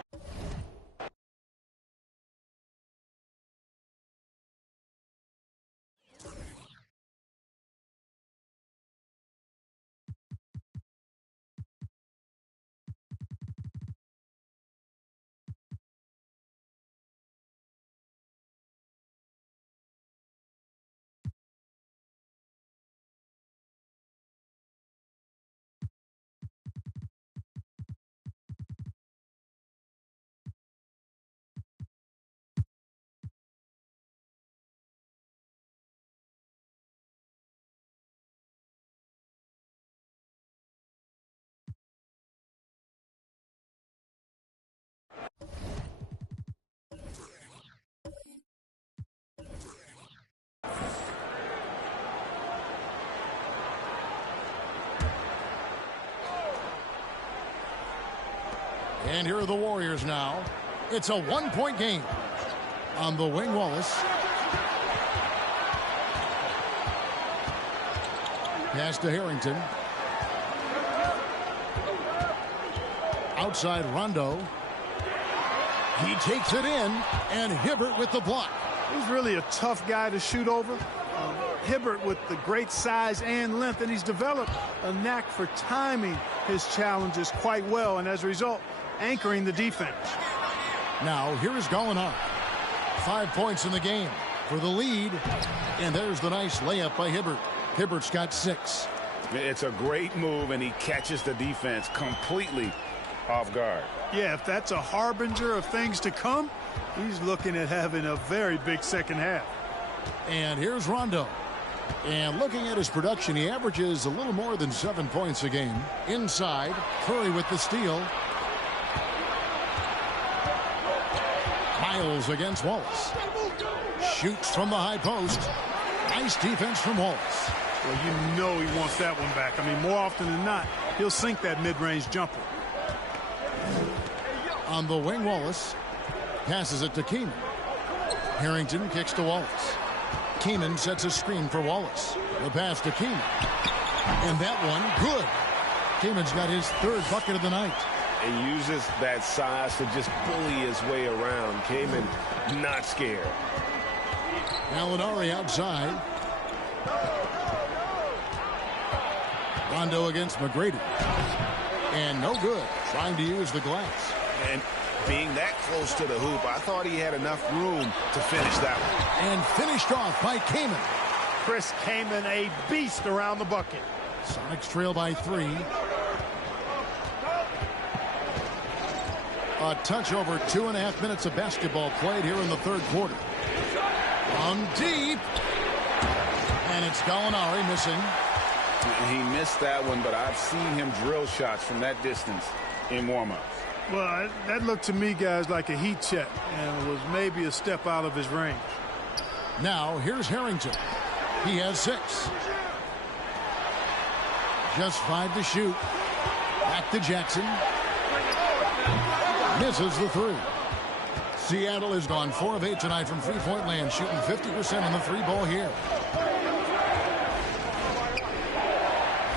And here are the Warriors now. It's a one-point game. On the wing, Wallace. Pass to Harrington. Outside Rondo. He takes it in, and Hibbert with the block. He's really a tough guy to shoot over. Hibbert with the great size and length, and he's developed a knack for timing his challenges quite well, and as a result, anchoring the defense. Now, here is Gallinari. 5 points in the game for the lead, and there's the nice layup by Hibbert. Hibbert's got 6. It's a great move, and he catches the defense completely off guard. Yeah, if that's a harbinger of things to come, he's looking at having a very big second half. And here's Rondo. And looking at his production, he averages a little more than 7 points a game. Inside, Curry with the steal. Miles against Wallace. Shoots from the high post. Nice defense from Wallace. Well, you know he wants that one back. I mean, more often than not, he'll sink that mid-range jumper. On the wing, Wallace passes it to Keenan. Harrington kicks to Wallace. Keenan sets a screen for Wallace. The pass to Keenan. And that one, good. Keenan's got his 3rd bucket of the night. And uses that size to just bully his way around. Cayman not scared. Gallinari outside. Rondo against McGrady. And no good. Trying to use the glass. And being that close to the hoop, I thought he had enough room to finish that one. And finished off by Kaman. Chris Kaman, a beast around the bucket. Sonics trail by 3. A touch over 2.5 minutes of basketball played here in the 3rd quarter. From deep. And it's Gallinari missing. He missed that one, but I've seen him drill shots from that distance in warm-ups. Well, that looked to me, guys, like a heat check, and was maybe a step out of his range. Now, here's Harrington. He has 6. Just 5 to shoot. Back to Jackson. Misses the 3. Seattle has gone 4 of 8 tonight from three-point land, shooting 50% on the 3-ball here.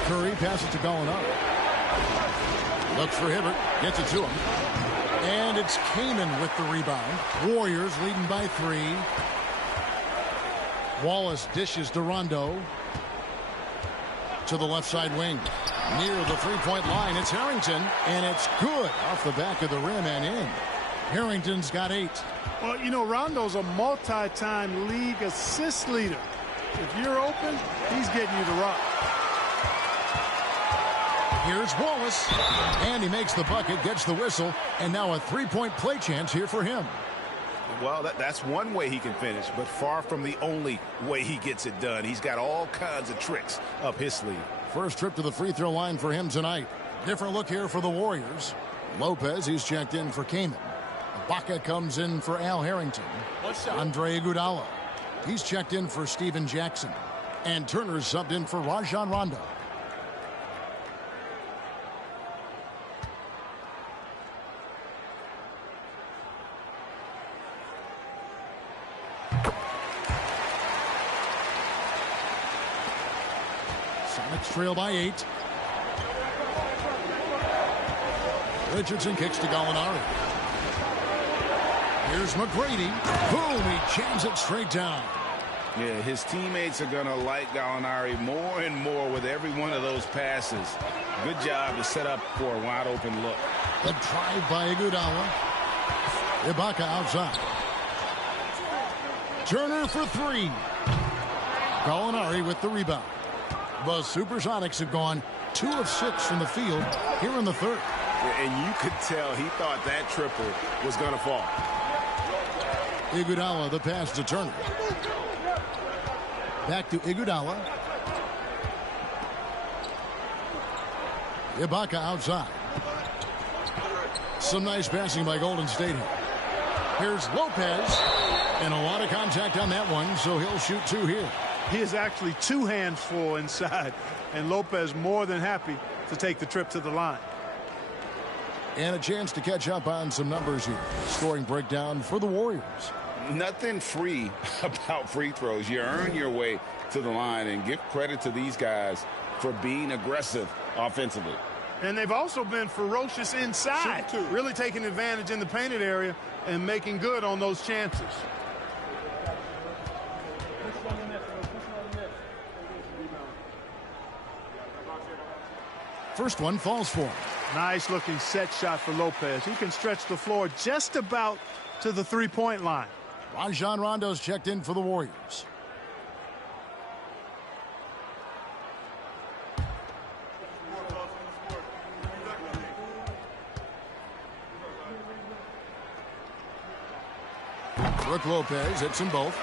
Curry passes to Gallinari. Looks for Hibbert. Gets it to him. And it's Kaman with the rebound. Warriors leading by 3. Wallace dishes to Rondo. To the left side wing. Near the three-point line, it's Harrington, and it's good off the back of the rim and in. Harrington's got 8. Well, you know, Rondo's a multi-time league assist leader. If you're open, he's getting you to rock. Here's Wallace, and he makes the bucket, gets the whistle, and now a three-point play chance here for him. Well, that's one way he can finish, but far from the only way he gets it done. He's got all kinds of tricks up his sleeve. First trip to the free throw line for him tonight. Different look here for the Warriors. Lopez, he's checked in for Kaman. Ibaka comes in for Al Harrington. Andre Iguodala, he's checked in for Steven Jackson. And Turner's subbed in for Rajon Rondo. Sonics trail by 8. Richardson kicks to Gallinari. Here's McGrady. Boom, he jams it straight down. Yeah, his teammates are going to like Gallinari more and more with every one of those passes. Good job to set up for a wide open look. The drive by Iguodala. Ibaka outside. Turner for 3. Gallinari with the rebound. The Supersonics have gone 2 of 6 from the field here in the third. Yeah, and you could tell he thought that triple was going to fall. Iguodala, the pass to Turner. Back to Iguodala. Ibaka outside. Some nice passing by Golden State here. Here's Lopez. And a lot of contact on that one, so he'll shoot 2 here. He is actually 2 hands full inside, and Lopez more than happy to take the trip to the line. And a chance to catch up on some numbers here. Scoring breakdown for the Warriors. Nothing free about free throws. You earn your way to the line, and give credit to these guys for being aggressive offensively. And they've also been ferocious inside, really taking advantage in the painted area and making good on those chances. First one falls for him. Nice looking set shot for Lopez. He can stretch the floor just about to the three-point line. Rajon Rondo's checked in for the Warriors. Brook Lopez hits them both.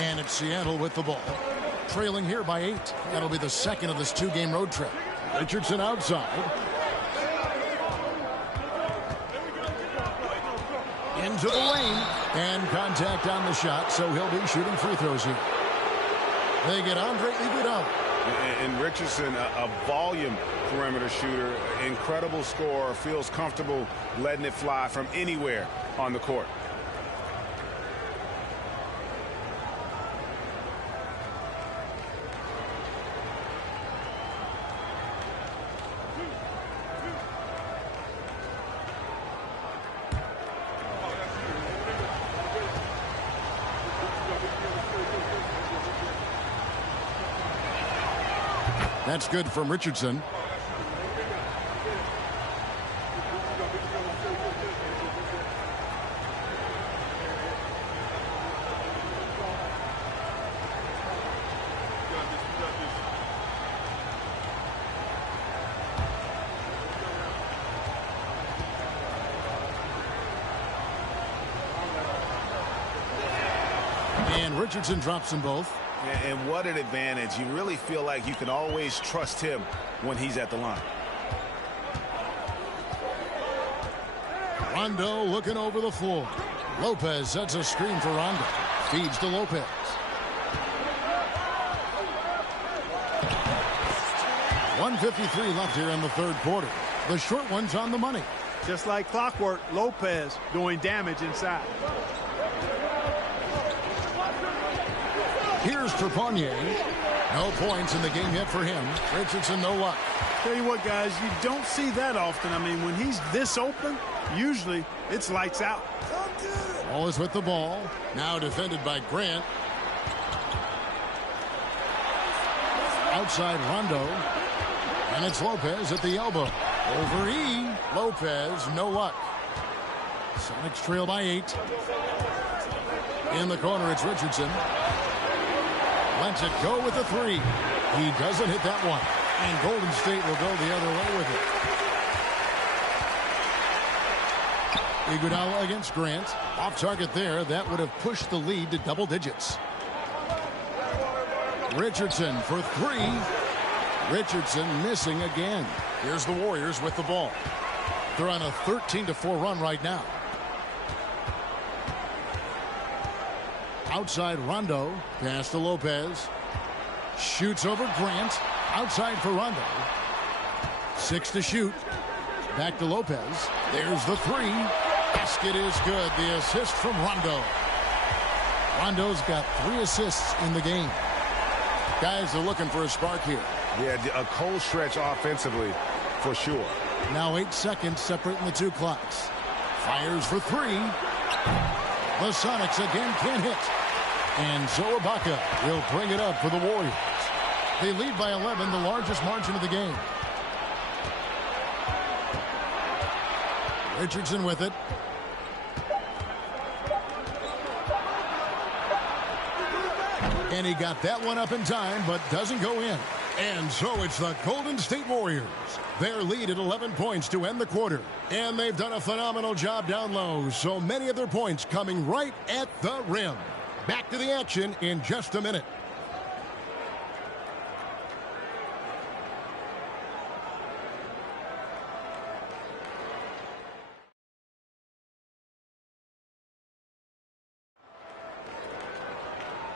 And it's Seattle with the ball. Trailing here by 8. That'll be the second of this 2-game road trip. Richardson outside. Into the lane. And contact on the shot, so he'll be shooting free throws here. They get Andre Iguodala. And Richardson, a volume perimeter shooter, incredible scorer, feels comfortable letting it fly from anywhere on the court. That's good from Richardson. And Richardson drops them both. And what an advantage. You really feel like you can always trust him when he's at the line. Rondo looking over the floor. Lopez sets a screen for Rondo. Feeds to Lopez. .153 left here in the third quarter. The short one's on the money. Just like clockwork, Lopez doing damage inside. Here's Trepanier. No points in the game yet for him. Richardson, no luck. Tell you what, guys, you don't see that often. I mean, when he's this open, usually it's lights out. Ball is with the ball. Now defended by Grant. Outside Rondo. And it's Lopez at the elbow. Over E. Lopez, no luck. Sonics trail by 8. In the corner, it's Richardson. Lets it go with the 3. He doesn't hit that one. And Golden State will go the other way with it. Iguodala against Grant. Off target there. That would have pushed the lead to double digits. Richardson for 3. Richardson missing again. Here's the Warriors with the ball. They're on a 13-4 run right now. Outside Rondo. Pass to Lopez. Shoots over Grant. Outside for Rondo. 6 to shoot. Back to Lopez. There's the 3. Basket is good. The assist from Rondo. Rondo's got 3 assists in the game. Guys are looking for a spark here. Yeah, a cold stretch offensively for sure. Now 8 seconds separating the 2 clocks. Fires for 3. The Sonics again can't hit. And so Ibaka will bring it up for the Warriors. They lead by 11, the largest margin of the game. Richardson with it. And he got that one up in time, but doesn't go in. And so it's the Golden State Warriors. Their lead at 11 points to end the quarter. And they've done a phenomenal job down low. So many of their points coming right at the rim. Back to the action in just a minute.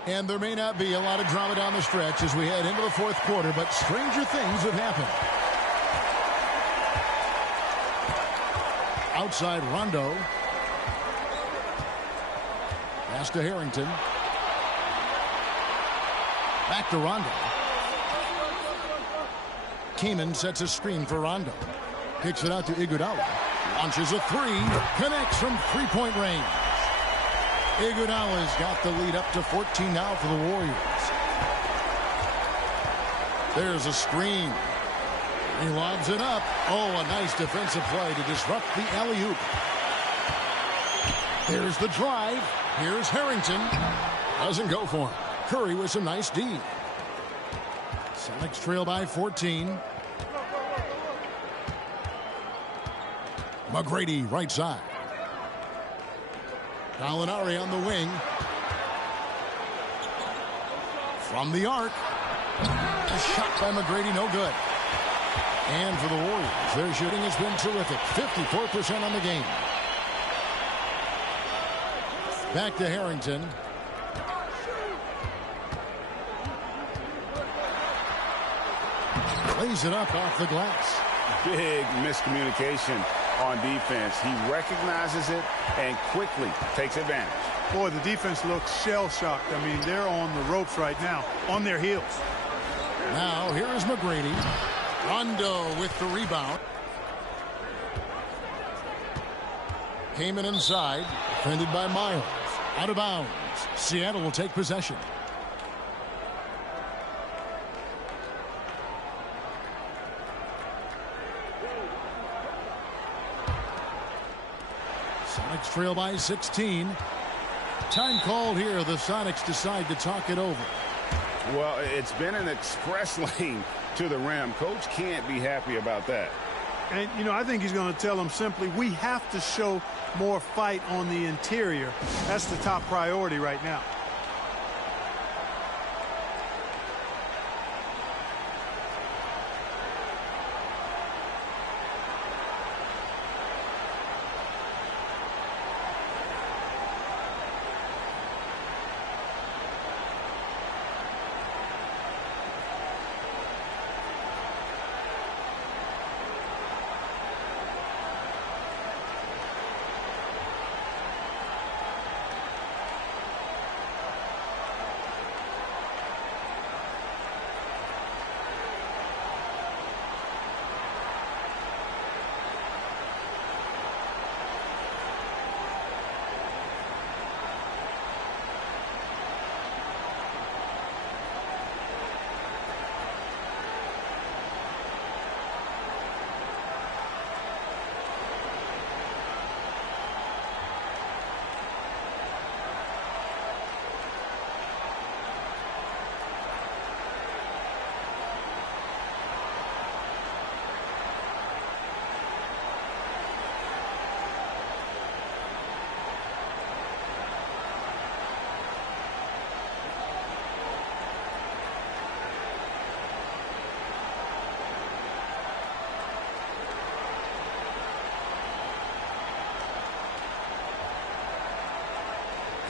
And there may not be a lot of drama down the stretch as we head into the 4th quarter, but stranger things have happened. Outside Rondo. Pass to Harrington. Back to Rondo. Kaman sets a screen for Rondo. Kicks it out to Iguodala. Launches a 3. Connects from 3-point range. Iguodala's got the lead up to 14 now for the Warriors. There's a screen. He lobs it up. Oh, a nice defensive play to disrupt the alley-oop. There's the drive. Here's Harrington. Doesn't go for him. Curry with some nice D. Sonics trail by 14. McGrady right side. Gallinari on the wing. From the arc. A shot by McGrady, no good. And for the Warriors, their shooting has been terrific. 54% on the game. Back to Harrington. Lays it up off the glass. Big miscommunication on defense. He recognizes it and quickly takes advantage. Boy, the defense looks shell-shocked. I mean, they're on the ropes right now, on their heels. Now, here is McGrady. Rondo with the rebound. Kaman inside. Defended by Miles. Out of bounds. Seattle will take possession. Sonics trail by 16. Time called here. The Sonics decide to talk it over. Well, it's been an express lane to the rim. Coach can't be happy about that. And, you know, I think he's going to tell them simply, we have to show more fight on the interior. That's the top priority right now.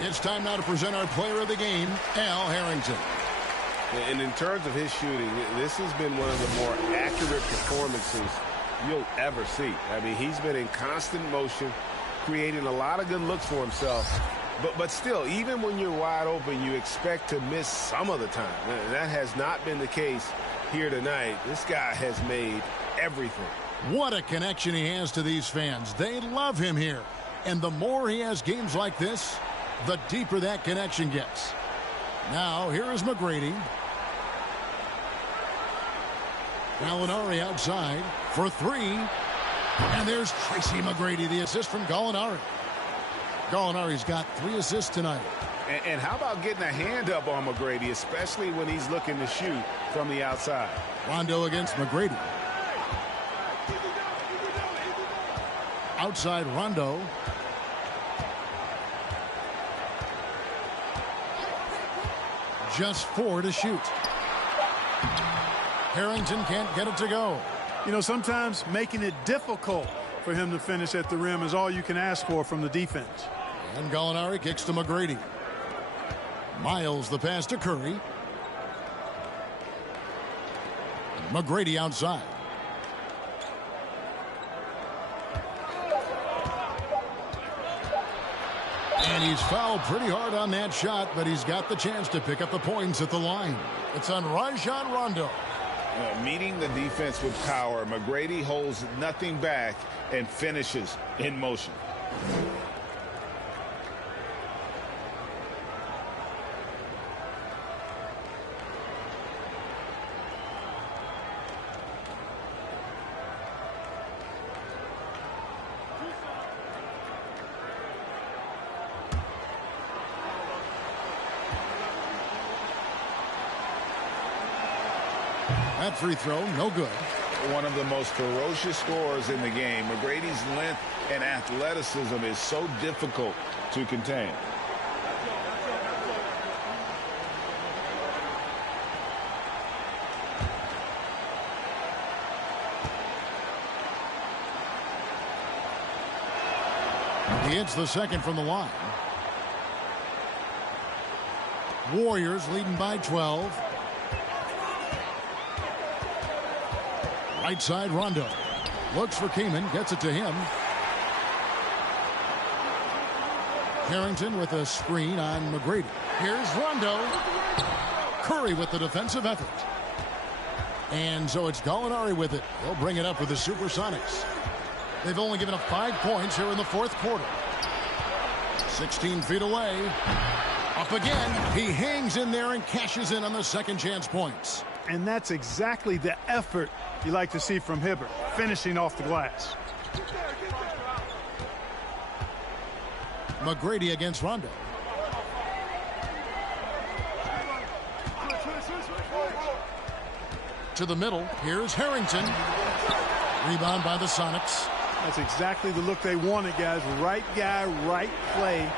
It's time now to present our player of the game, Al Harrington. And in terms of his shooting, this has been one of the more accurate performances you'll ever see. I mean, he's been in constant motion, creating a lot of good looks for himself. But still, even when you're wide open, you expect to miss some of the time. That has not been the case here tonight. This guy has made everything. What a connection he has to these fans. They love him here. And the more he has games like this, the deeper that connection gets. Now, here is McGrady. Gallinari outside for three. And there's Tracy McGrady, the assist from Gallinari. Gallinari's got 3 assists tonight. And how about getting a hand up on McGrady, especially when he's looking to shoot from the outside? Rondo against McGrady. Outside Rondo. Just 4 to shoot. Harrington can't get it to go. You know, sometimes making it difficult for him to finish at the rim is all you can ask for from the defense. And Gallinari kicks to McGrady. Miles the pass to Curry. McGrady outside. And he's fouled pretty hard on that shot, but he's got the chance to pick up the points at the line. It's on Rajon Rondo. Meeting the defense with power, McGrady holds nothing back and finishes in motion. That free throw, no good. One of the most ferocious scorers in the game. McGrady's length and athleticism is so difficult to contain. He hits the second from the line. Warriors leading by 12. Right side, Rondo. Looks for Keenan, gets it to him. Harrington with a screen on McGrady. Here's Rondo. Curry with the defensive effort. And so it's Gallinari with it. He'll bring it up with the Supersonics. They've only given up 5 points here in the fourth quarter. 16 feet away. Up again. He hangs in there and cashes in on the second chance points. And that's exactly the effort you like to see from Hibbert, finishing off the glass. McGrady against Rondo. To the middle. Here's Harrington. Rebound by the Sonics. That's exactly the look they wanted, guys. Right guy, right play,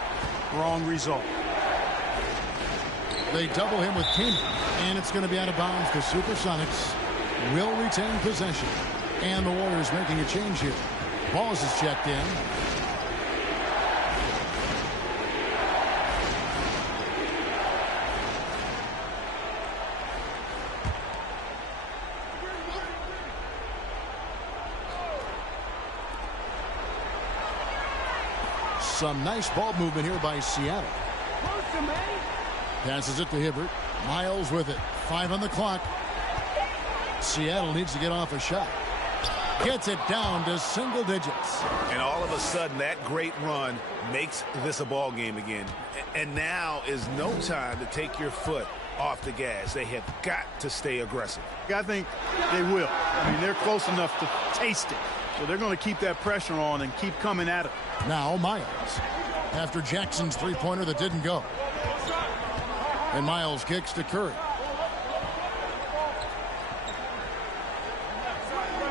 wrong result. They double him with Keenan, and it's going to be out of bounds. The Supersonics will retain possession. And the Warriors making a change here. Balls is checked in. Some nice ball movement here by Seattle. Passes it to Hibbert. Miles with it. 5 on the clock. Seattle needs to get off a shot. Gets it down to single digits. And all of a sudden, that great run makes this a ball game again. And now is no time to take your foot off the gas. They have got to stay aggressive. I think they will. I mean, they're close enough to taste it. So they're going to keep that pressure on and keep coming at it. Now Miles. After Jackson's three-pointer that didn't go. And Miles kicks to Curry.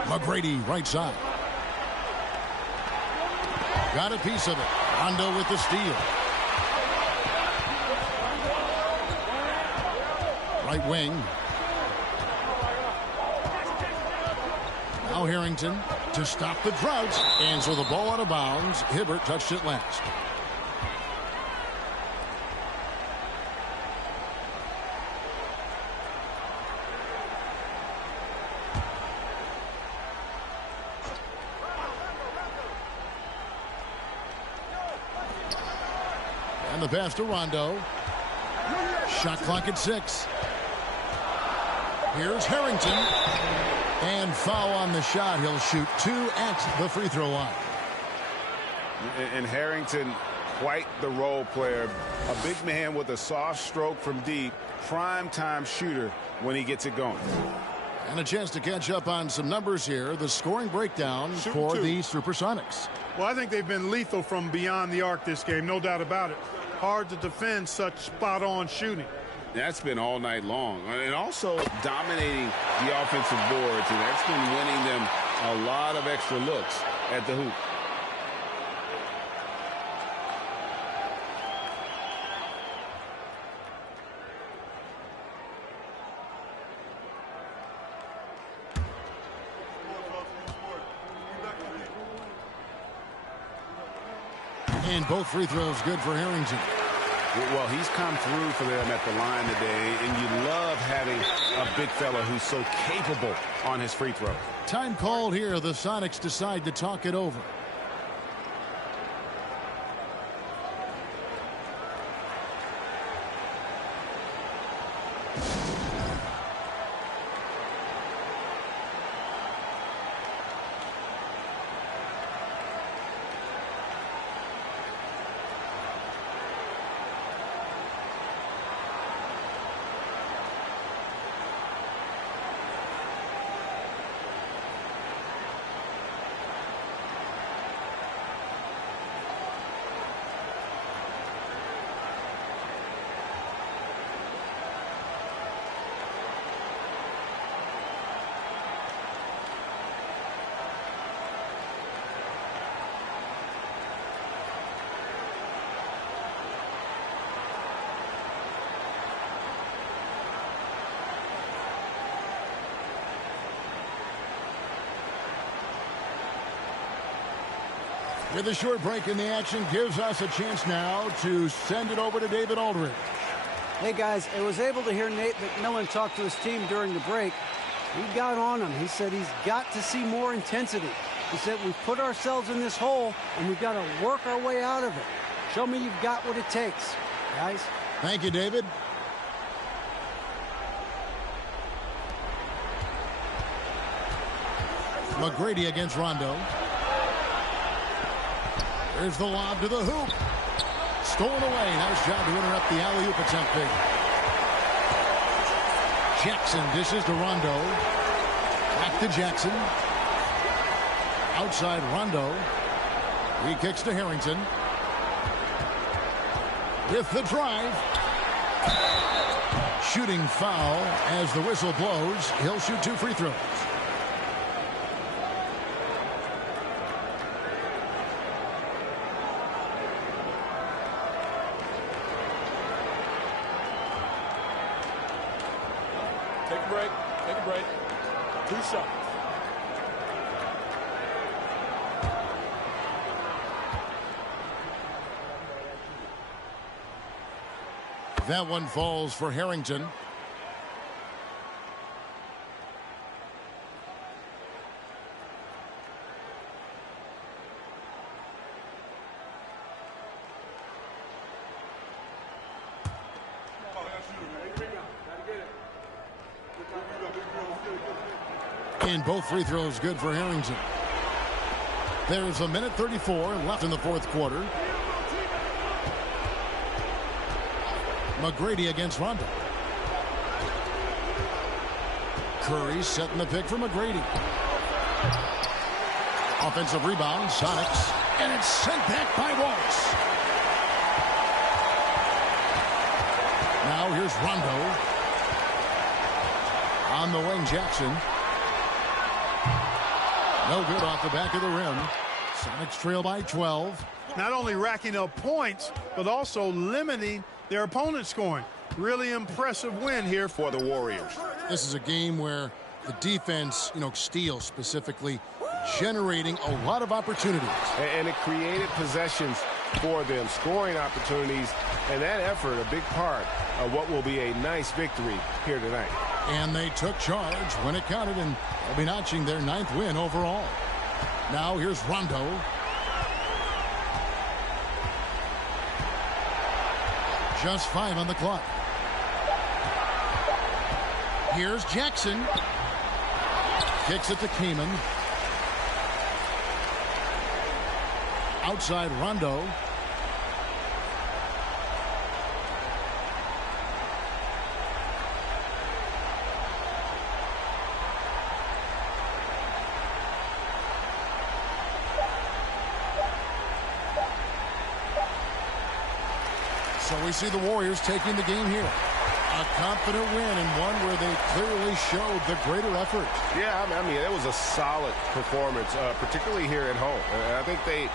McGrady right side. Got a piece of it. Rondo with the steal. Right wing. Now Harrington to stop the drought. And so the ball out of bounds. Hibbert touched it last. And the pass to Rondo. Shot clock at 6. Here's Harrington. And foul on the shot. He'll shoot 2 at the free throw line. And Harrington, quite the role player. A big man with a soft stroke from deep. Prime time shooter when he gets it going. And a chance to catch up on some numbers here. The scoring breakdown for the Supersonics. Well, I think they've been lethal from beyond the arc this game, no doubt about it. Hard to defend such spot-on shooting. That's been all night long. And also dominating the offensive boards. And that's been winning them a lot of extra looks at the hoop. And both free throws good for Harrington. Well, he's come through for them at the line today, and you love having a big fella who's so capable on his free throw. Time called here. The Sonics decide to talk it over. With a short break in the action, gives us a chance now to send it over to David Aldridge. Hey, guys, I was able to hear Nate McMillan talk to his team during the break. He got on him. He said he's got to see more intensity. He said we've put ourselves in this hole, and we've got to work our way out of it. Show me you've got what it takes, guys. Thank you, David. McGrady against Rondo. There's the lob to the hoop. Stolen away. Nice job to interrupt the alley-oop attempt there. Jackson dishes to Rondo. Back to Jackson. Outside Rondo. He kicks to Harrington. With the drive. Shooting foul as the whistle blows. He'll shoot 2 free throws. Take a break. Take a break. 2 shots. That one falls for Harrington. And both free throws good for Harrington. There's a minute 34 left in the fourth quarter. McGrady against Rondo. Curry setting the pick for McGrady. Offensive rebound, Sonics. And it's sent back by Wallace. Now here's Rondo. On the wing, Jackson. No good off the back of the rim. Sonics trail by 12. Not only racking up points, but also limiting their opponent's scoring. Really impressive win here for the Warriors. This is a game where the defense, steals specifically, generating a lot of opportunities. And it created possessions for them, scoring opportunities, and that effort a big part of what will be a nice victory here tonight. And they took charge when it counted, and they'll be notching their 9th win overall. Now here's Rondo. Just 5 on the clock. Here's Jackson. Kicks it to Kamen. Outside Rondo. So we see the Warriors taking the game here. A confident win and one where they clearly showed the greater effort. Yeah, I mean, it was a solid performance, particularly here at home. I think they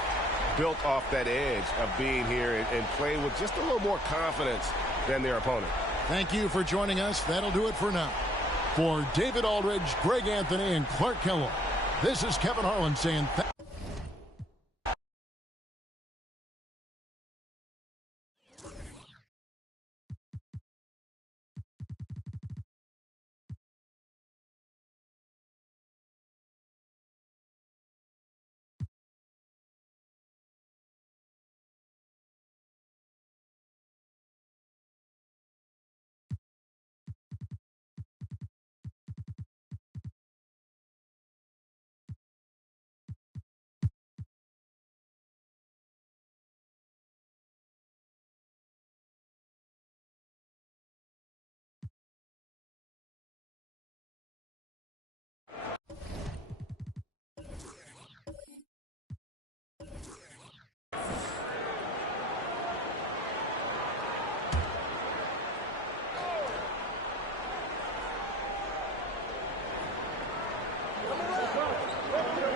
built off that edge of being here and played with just a little more confidence than their opponent. Thank you for joining us. That'll do it for now. For David Aldridge, Greg Anthony, and Clark Kellogg, this is Kevin Harlan saying thank you.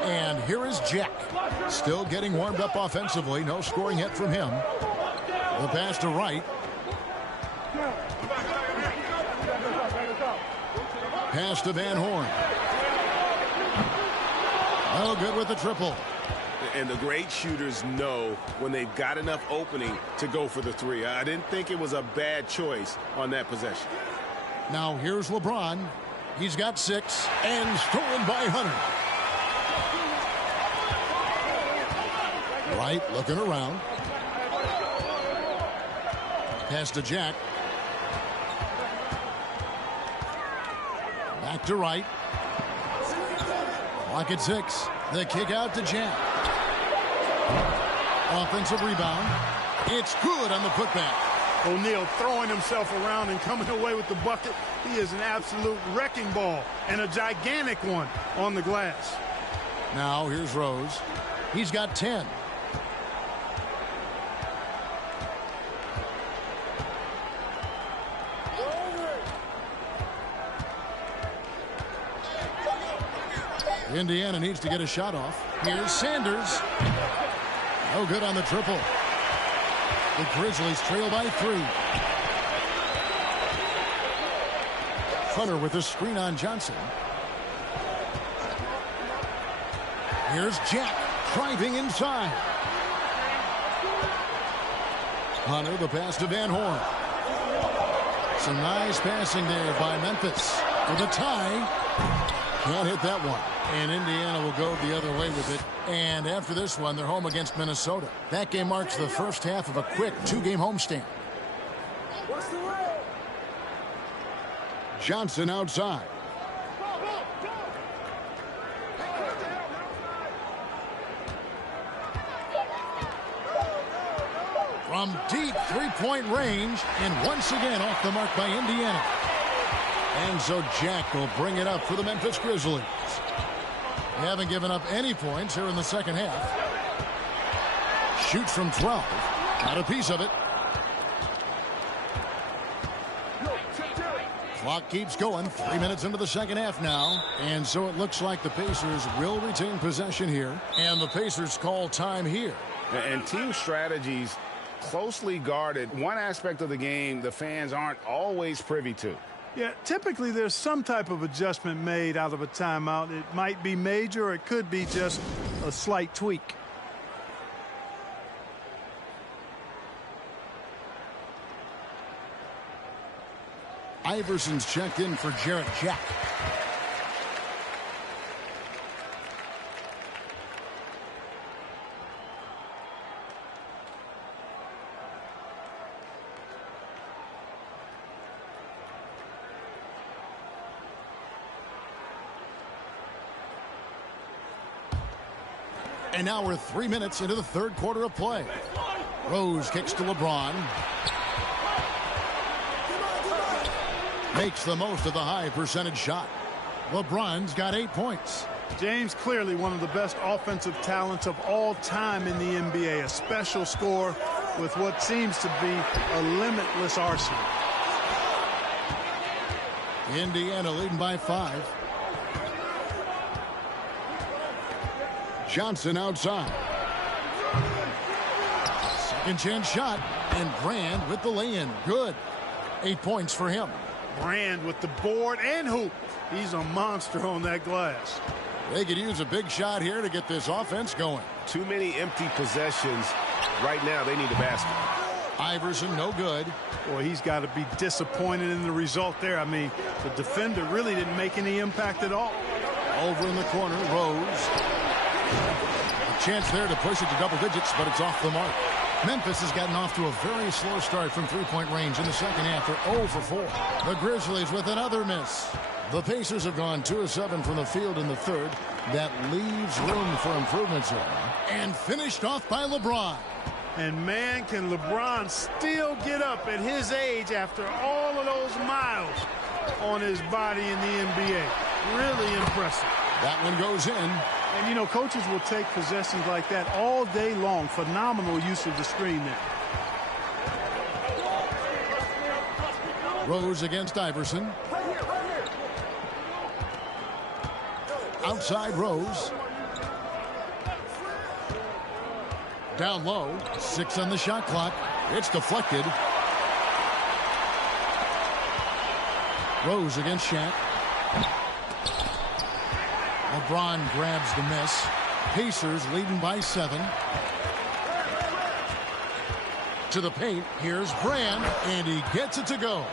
And here is Jack. Still getting warmed up offensively. No scoring yet from him. The pass to Wright. Pass to Van Horn. Oh, good with the triple. And the great shooters know when they've got enough opening to go for the three. I didn't think it was a bad choice on that possession. Now here's LeBron. He's got 6 and stolen by Hunter. Wright looking around. Pass to Jack. Back to Wright. Clock at 6. The kick out to Jack. Offensive rebound. It's good on the putback. O'Neal throwing himself around and coming away with the bucket. He is an absolute wrecking ball and a gigantic one on the glass. Now here's Rose. He's got 10. Indiana needs to get a shot off. Here's Sanders. No good on the triple. The Grizzlies trail by 3. Hunter with a screen on Johnson. Here's Jack driving inside. Hunter, the pass to Van Horn. Some nice passing there by Memphis. For the tie. Can't hit that one. And Indiana will go the other way with it. And after this one, they're home against Minnesota. That game marks the first half of a quick 2-game homestand. Johnson outside. From deep three-point range, and once again off the mark by Indiana. And so Jack will bring it up for the Memphis Grizzlies. They haven't given up any points here in the second half. Shoots from 12. Got a piece of it. Clock keeps going. 3 minutes into the second half now. And so it looks like the Pacers will retain possession here. And the Pacers call time here. And team strategies closely guarded. One aspect of the game the fans aren't always privy to. Yeah, typically there's some type of adjustment made out of a timeout. It might be major or it could be just a slight tweak. Iverson's checked in for Jarrett Jack. And now we're 3 minutes into the third quarter of play. Rose kicks to LeBron. Makes the most of the high percentage shot. LeBron's got 8 points. James clearly one of the best offensive talents of all time in the NBA. A special scorer with what seems to be a limitless arsenal. Indiana leading by 5. Johnson outside. Second chance shot. And Brand with the lay-in. Good. 8 points for him. Brand with the board and hoop. He's a monster on that glass. They could use a big shot here to get this offense going. Too many empty possessions. Right now, they need a basket. Iverson, no good. Boy, he's got to be disappointed in the result there. I mean, the defender really didn't make any impact at all. Over in the corner, Rose. A chance there to push it to double digits, but it's off the mark. Memphis has gotten off to a very slow start from three-point range in the second half. They're 0 for 4. The Grizzlies with another miss. The Pacers have gone 2 of 7 from the field in the third. That leaves room for improvements here. And finished off by LeBron. And man, can LeBron still get up at his age after all of those miles on his body in the NBA. Really impressive. That one goes in. And, you know, coaches will take possessions like that all day long. Phenomenal use of the screen there. Rose against Iverson. Outside Rose. Down low. 6 on the shot clock. It's deflected. Rose against Shaq. LeBron grabs the miss. Pacers leading by 7. To the paint. Here's Brand, and he gets it to go.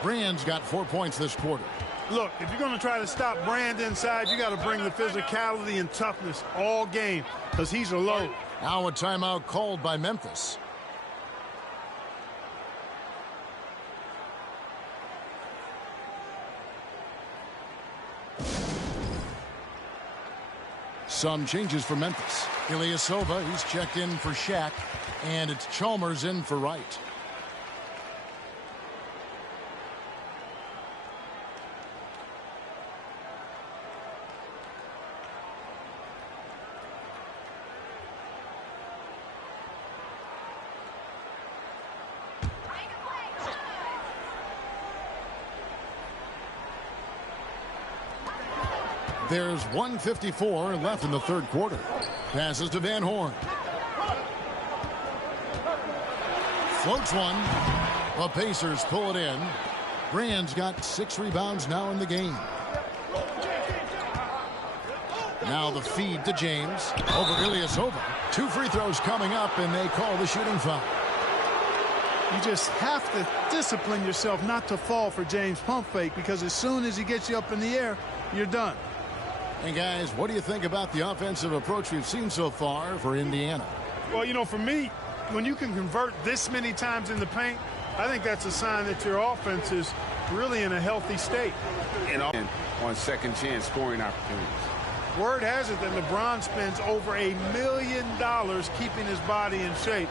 Brand's got 4 points this quarter. Look, if you're going to try to stop Brand inside, you got to bring the physicality and toughness all game because he's a load. Now a timeout called by Memphis. Some changes for Memphis. Ilyasova, he's checked in for Shaq, and it's Chalmers in for Wright. There's 1:54 left in the third quarter. Passes to Van Horn. Floats one. The Pacers pull it in. Brand's got 6 rebounds now in the game. Now the feed to James. Over Ilyasova. 2 free throws coming up, and they call the shooting foul. You just have to discipline yourself not to fall for James' pump fake, because as soon as he gets you up in the air, you're done. And guys, what do you think about the offensive approach we've seen so far for Indiana? Well, you know, for me, when you can convert this many times in the paint, I think that's a sign that your offense is really in a healthy state. And on second chance scoring opportunities. Word has it that LeBron spends over $1 million keeping his body in shape.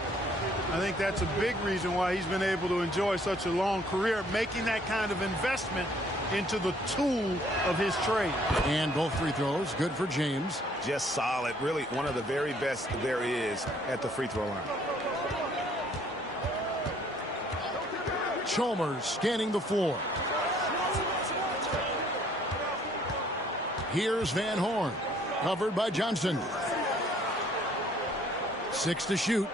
I think that's a big reason why he's been able to enjoy such a long career, making that kind of investment into the tool of his trade. And both free throws good for James. Just solid. Really one of the very best there is at the free throw line. Chalmers scanning the floor. Here's Van Horn. Covered by Johnson. 6 to shoot.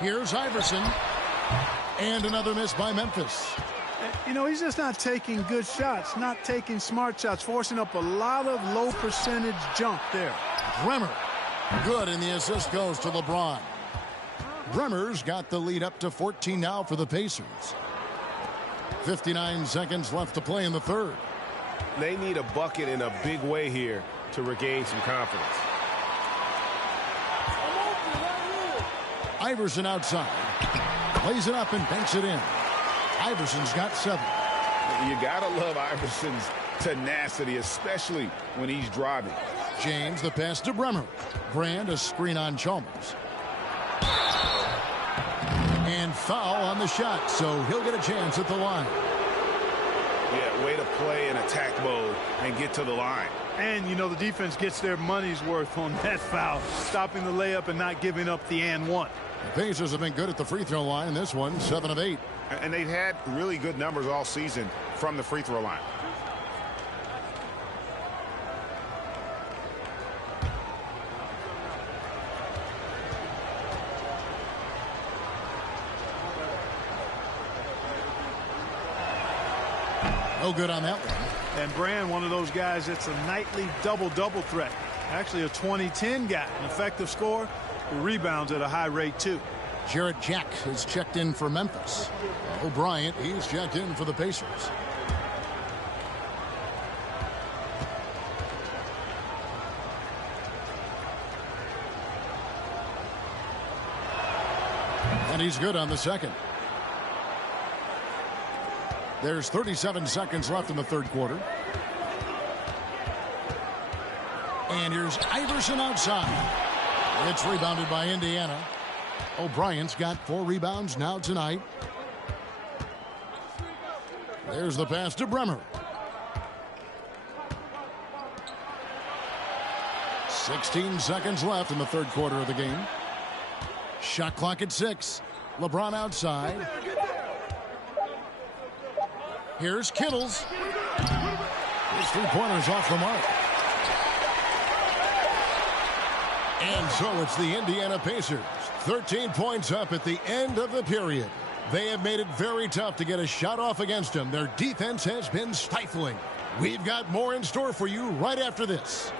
Here's Iverson. And another miss by Memphis. You know, he's just not taking good shots, not taking smart shots, forcing up a lot of low percentage jump there. Bremer. Good, and the assist goes to LeBron. Bremer's got the lead up to 14 now for the Pacers. 59 seconds left to play in the third. They need a bucket in a big way here to regain some confidence. Iverson outside. Plays it up and banks it in. Iverson's got 7. You gotta love Iverson's tenacity, especially when he's driving. James, the pass to Bremer. Brand, a screen on Chalmers. And foul on the shot, so he'll get a chance at the line. Yeah, way to play in attack mode and get to the line. And, you know, the defense gets their money's worth on that foul, stopping the layup and not giving up the and one. The Pacers have been good at the free throw line. This one, 7 of 8. And they've had really good numbers all season from the free throw line. No good on that one. And Brand, one of those guys that's a nightly double-double threat. Actually a 20-10 guy, an effective scorer, who rebounds at a high rate too. Jarrett Jack is checked in for Memphis. O'Brien, he's checked in for the Pacers. And he's good on the second. There's 37 seconds left in the third quarter. And here's Iverson outside. It's rebounded by Indiana. O'Brien's got 4 rebounds now tonight. There's the pass to Bremer. 16 seconds left in the third quarter of the game. Shot clock at 6. LeBron outside. Here's Kittles. His 3-pointers off the mark. And so it's the Indiana Pacers. 13 points up at the end of the period. They have made it very tough to get a shot off against them. Their defense has been stifling. We've got more in store for you right after this.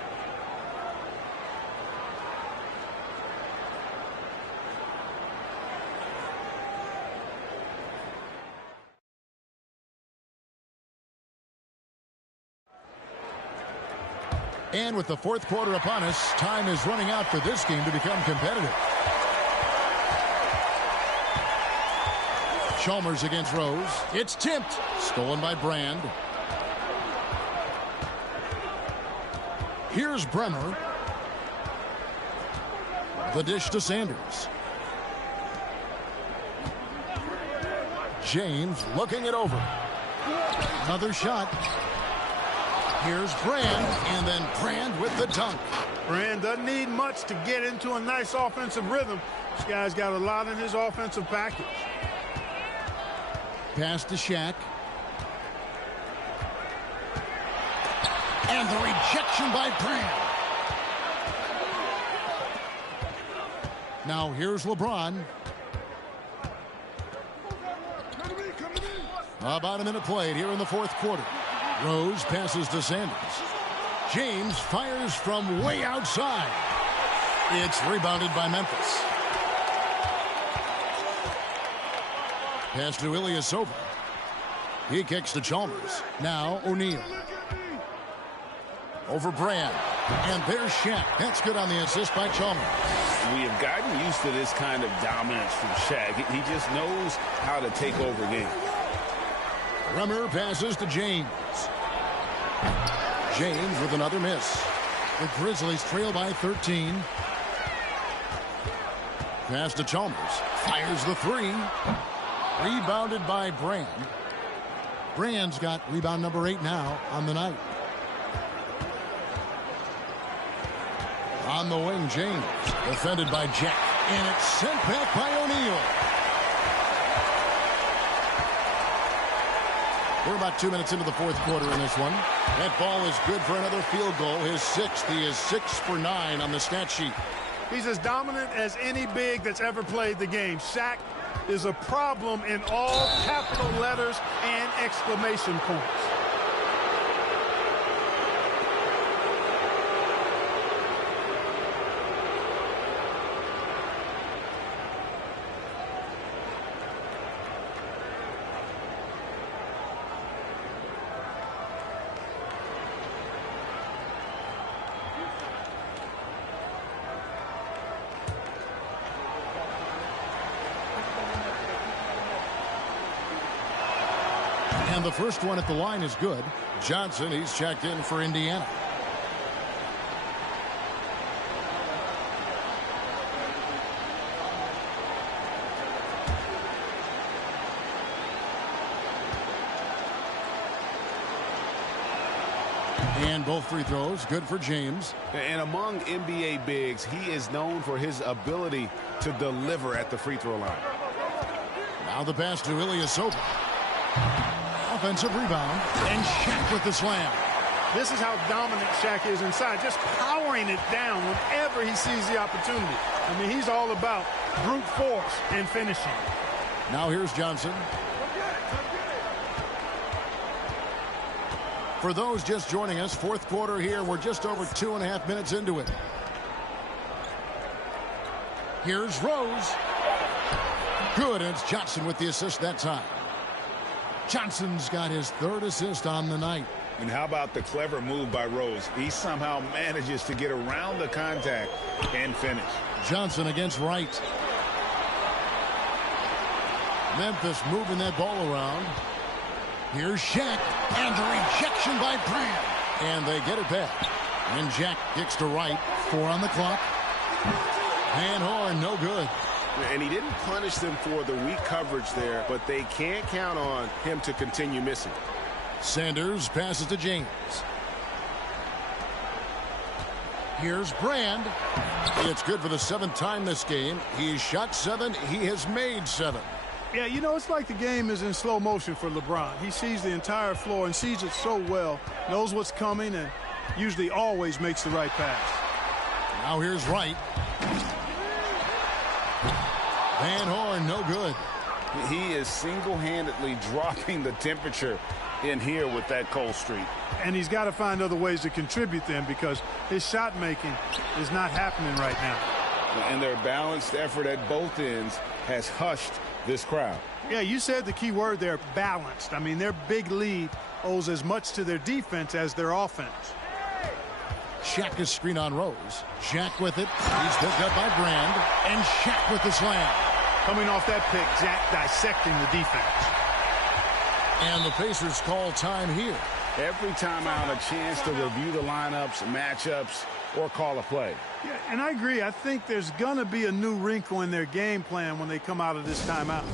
And with the fourth quarter upon us, time is running out for this game to become competitive. Chalmers against Rose. It's tipped. Stolen by Brand. Here's Bremer. The dish to Sanders. James looking it over. Another shot. Here's Brand, and then Brand with the dunk. Brand doesn't need much to get into a nice offensive rhythm. This guy's got a lot in his offensive package. Pass to Shaq. And the rejection by Brand. Now here's LeBron. About a minute played here in the fourth quarter. Rose passes to Sanders. James fires from way outside. It's rebounded by Memphis. Pass to Ilyasova. He kicks to Chalmers. Now O'Neal. Over Brand. And there's Shaq. That's good on the assist by Chalmers. We have gotten used to this kind of dominance from Shaq. He just knows how to take over games. Bremer passes to James. James with another miss. The Grizzlies trail by 13. Pass to Chalmers. Fires the 3. Rebounded by Brand. Brand's got rebound number 8 now on the night. On the wing, James. Defended by Jack. And it's sent back by O'Neal. We're about 2 minutes into the fourth quarter in this one. That ball is good for another field goal. His 6th. He is 6 for 9 on the stat sheet. He's as dominant as any big that's ever played the game. Shaq is a problem in all capital letters and exclamation points. And the first one at the line is good. Johnson, he's checked in for Indiana. And both free throws good for James. And among NBA bigs, he is known for his ability to deliver at the free throw line. Now the pass to Ilyasova. Offensive rebound. And Shaq with the slam. This is how dominant Shaq is inside, just powering it down whenever he sees the opportunity. I mean, he's all about brute force and finishing. Now here's Johnson. For those just joining us, fourth quarter here. We're just over 2.5 minutes into it. Here's Rose. Good, and it's Johnson with the assist that time. Johnson's got his third assist on the night. And how about the clever move by Rose? He somehow manages to get around the contact and finish. Johnson against Wright. Memphis moving that ball around. Here's Shaq, and the rejection by Brand. And they get it back. And Jack kicks to Wright. 4 on the clock. Van Horn, no good. And he didn't punish them for the weak coverage there, but they can't count on him to continue missing. Sanders passes to James. Here's Brand. It's good for the 7th time this game. He's shot 7. He has made 7. Yeah, you know, it's like the game is in slow motion for LeBron. He sees the entire floor and sees it so well, knows what's coming, and usually always makes the right pass. Now here's Wright. Van Horn, no good. He is single-handedly dropping the temperature in here with that cold streak. And he's got to find other ways to contribute then, because his shot making is not happening right now. And their balanced effort at both ends has hushed this crowd. Yeah, you said the key word there, balanced. I mean, their big lead owes as much to their defense as their offense. Shaq is screen on Rose. Shaq with it. He's picked up by Brand. And Shaq with the slam. Coming off that pick, Jack dissecting the defense. And the Pacers call time here. Every time out, a chance to review the lineups, matchups, or call a play. Yeah, and I agree. I think there's going to be a new wrinkle in their game plan when they come out of this timeout.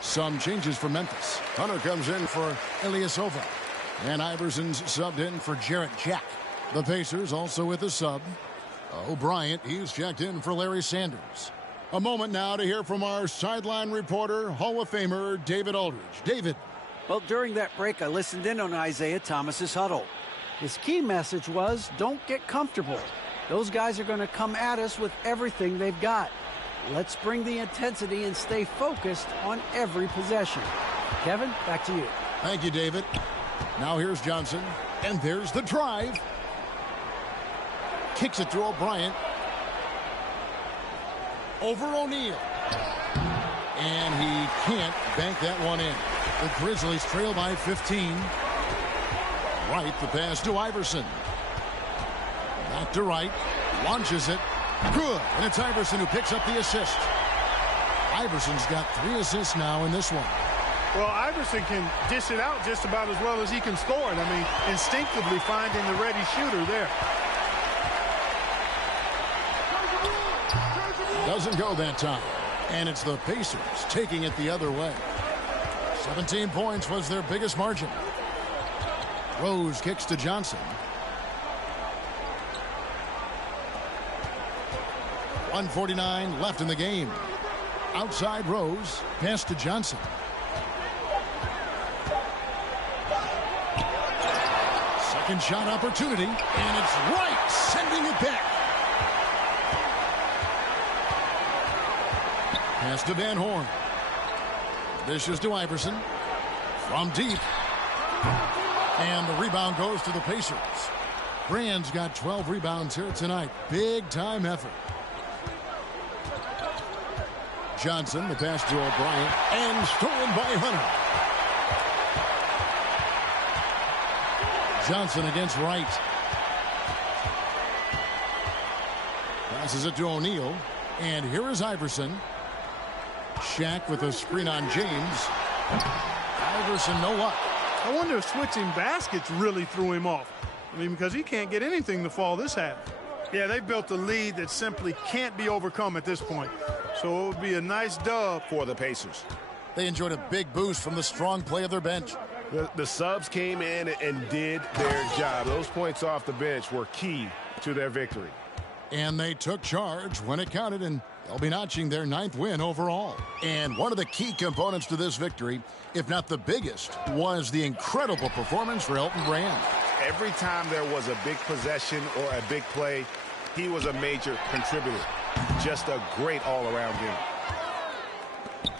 Some changes for Memphis. Hunter comes in for Ilyasova. And Iverson's subbed in for Jarrett Jack. The Pacers also with a sub. O'Brien, he's checked in for Larry Sanders. A moment now to hear from our sideline reporter, Hall of Famer David Aldridge. David. Well, during that break, I listened in on Isaiah Thomas's huddle. His key message was, don't get comfortable. Those guys are going to come at us with everything they've got. Let's bring the intensity and stay focused on every possession. Kevin, back to you. Thank you, David. Now here's Johnson. And there's the drive. Kicks it to O'Brien. Over O'Neal. And he can't bank that one in. The Grizzlies trail by 15. Wright, the pass to Iverson. Back to Wright. Launches it. Good. And it's Iverson who picks up the assist. Iverson's got 3 assists now in this one. Well, Iverson can dish it out just about as well as he can score it. I mean, instinctively finding the ready shooter there. Doesn't go that time. And it's the Pacers taking it the other way. 17 points was their biggest margin. Rose kicks to Johnson. 1:49 left in the game. Outside Rose. Pass to Johnson. Second shot opportunity. And it's Wright sending it back. Pass to Van Horn. Dishes to Iverson. From deep. And the rebound goes to the Pacers. Brand's got 12 rebounds here tonight. Big time effort. Johnson, the pass to O'Brien. And stolen by Hunter. Johnson against Wright. Passes it to O'Neal. And here is Iverson. Shaq with a screen on James. Iverson, no luck. I wonder if switching baskets really threw him off. I mean, because he can't get anything to fall this half. Yeah, they built a lead that simply can't be overcome at this point. So So it would be a nice dub for the Pacers. They enjoyed a big boost from the strong play of their bench. The subs came in and did their job. Those points off the bench were key to their victory. And they took charge when it counted, and they'll be notching their 9th win overall. And one of the key components to this victory, if not the biggest, was the incredible performance for Elton Brand. Every time there was a big possession or a big play, he was a major contributor. Just a great all-around game.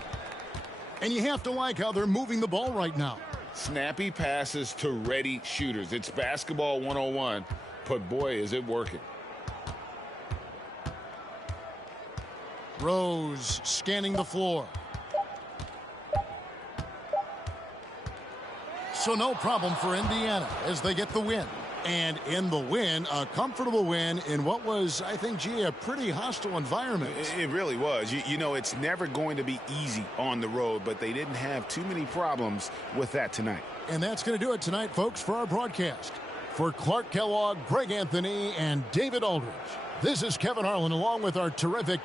And you have to like how they're moving the ball right now. Snappy passes to ready shooters. It's basketball 101, but boy, is it working. Rose scanning the floor. So no problem for Indiana as they get the win. And in the win, a comfortable win in what was, I think, a pretty hostile environment. It really was. You know, it's never going to be easy on the road, but they didn't have too many problems with that tonight. And that's going to do it tonight, folks, for our broadcast. For Clark Kellogg, Greg Anthony, and David Aldridge, this is Kevin Harlan along with our terrific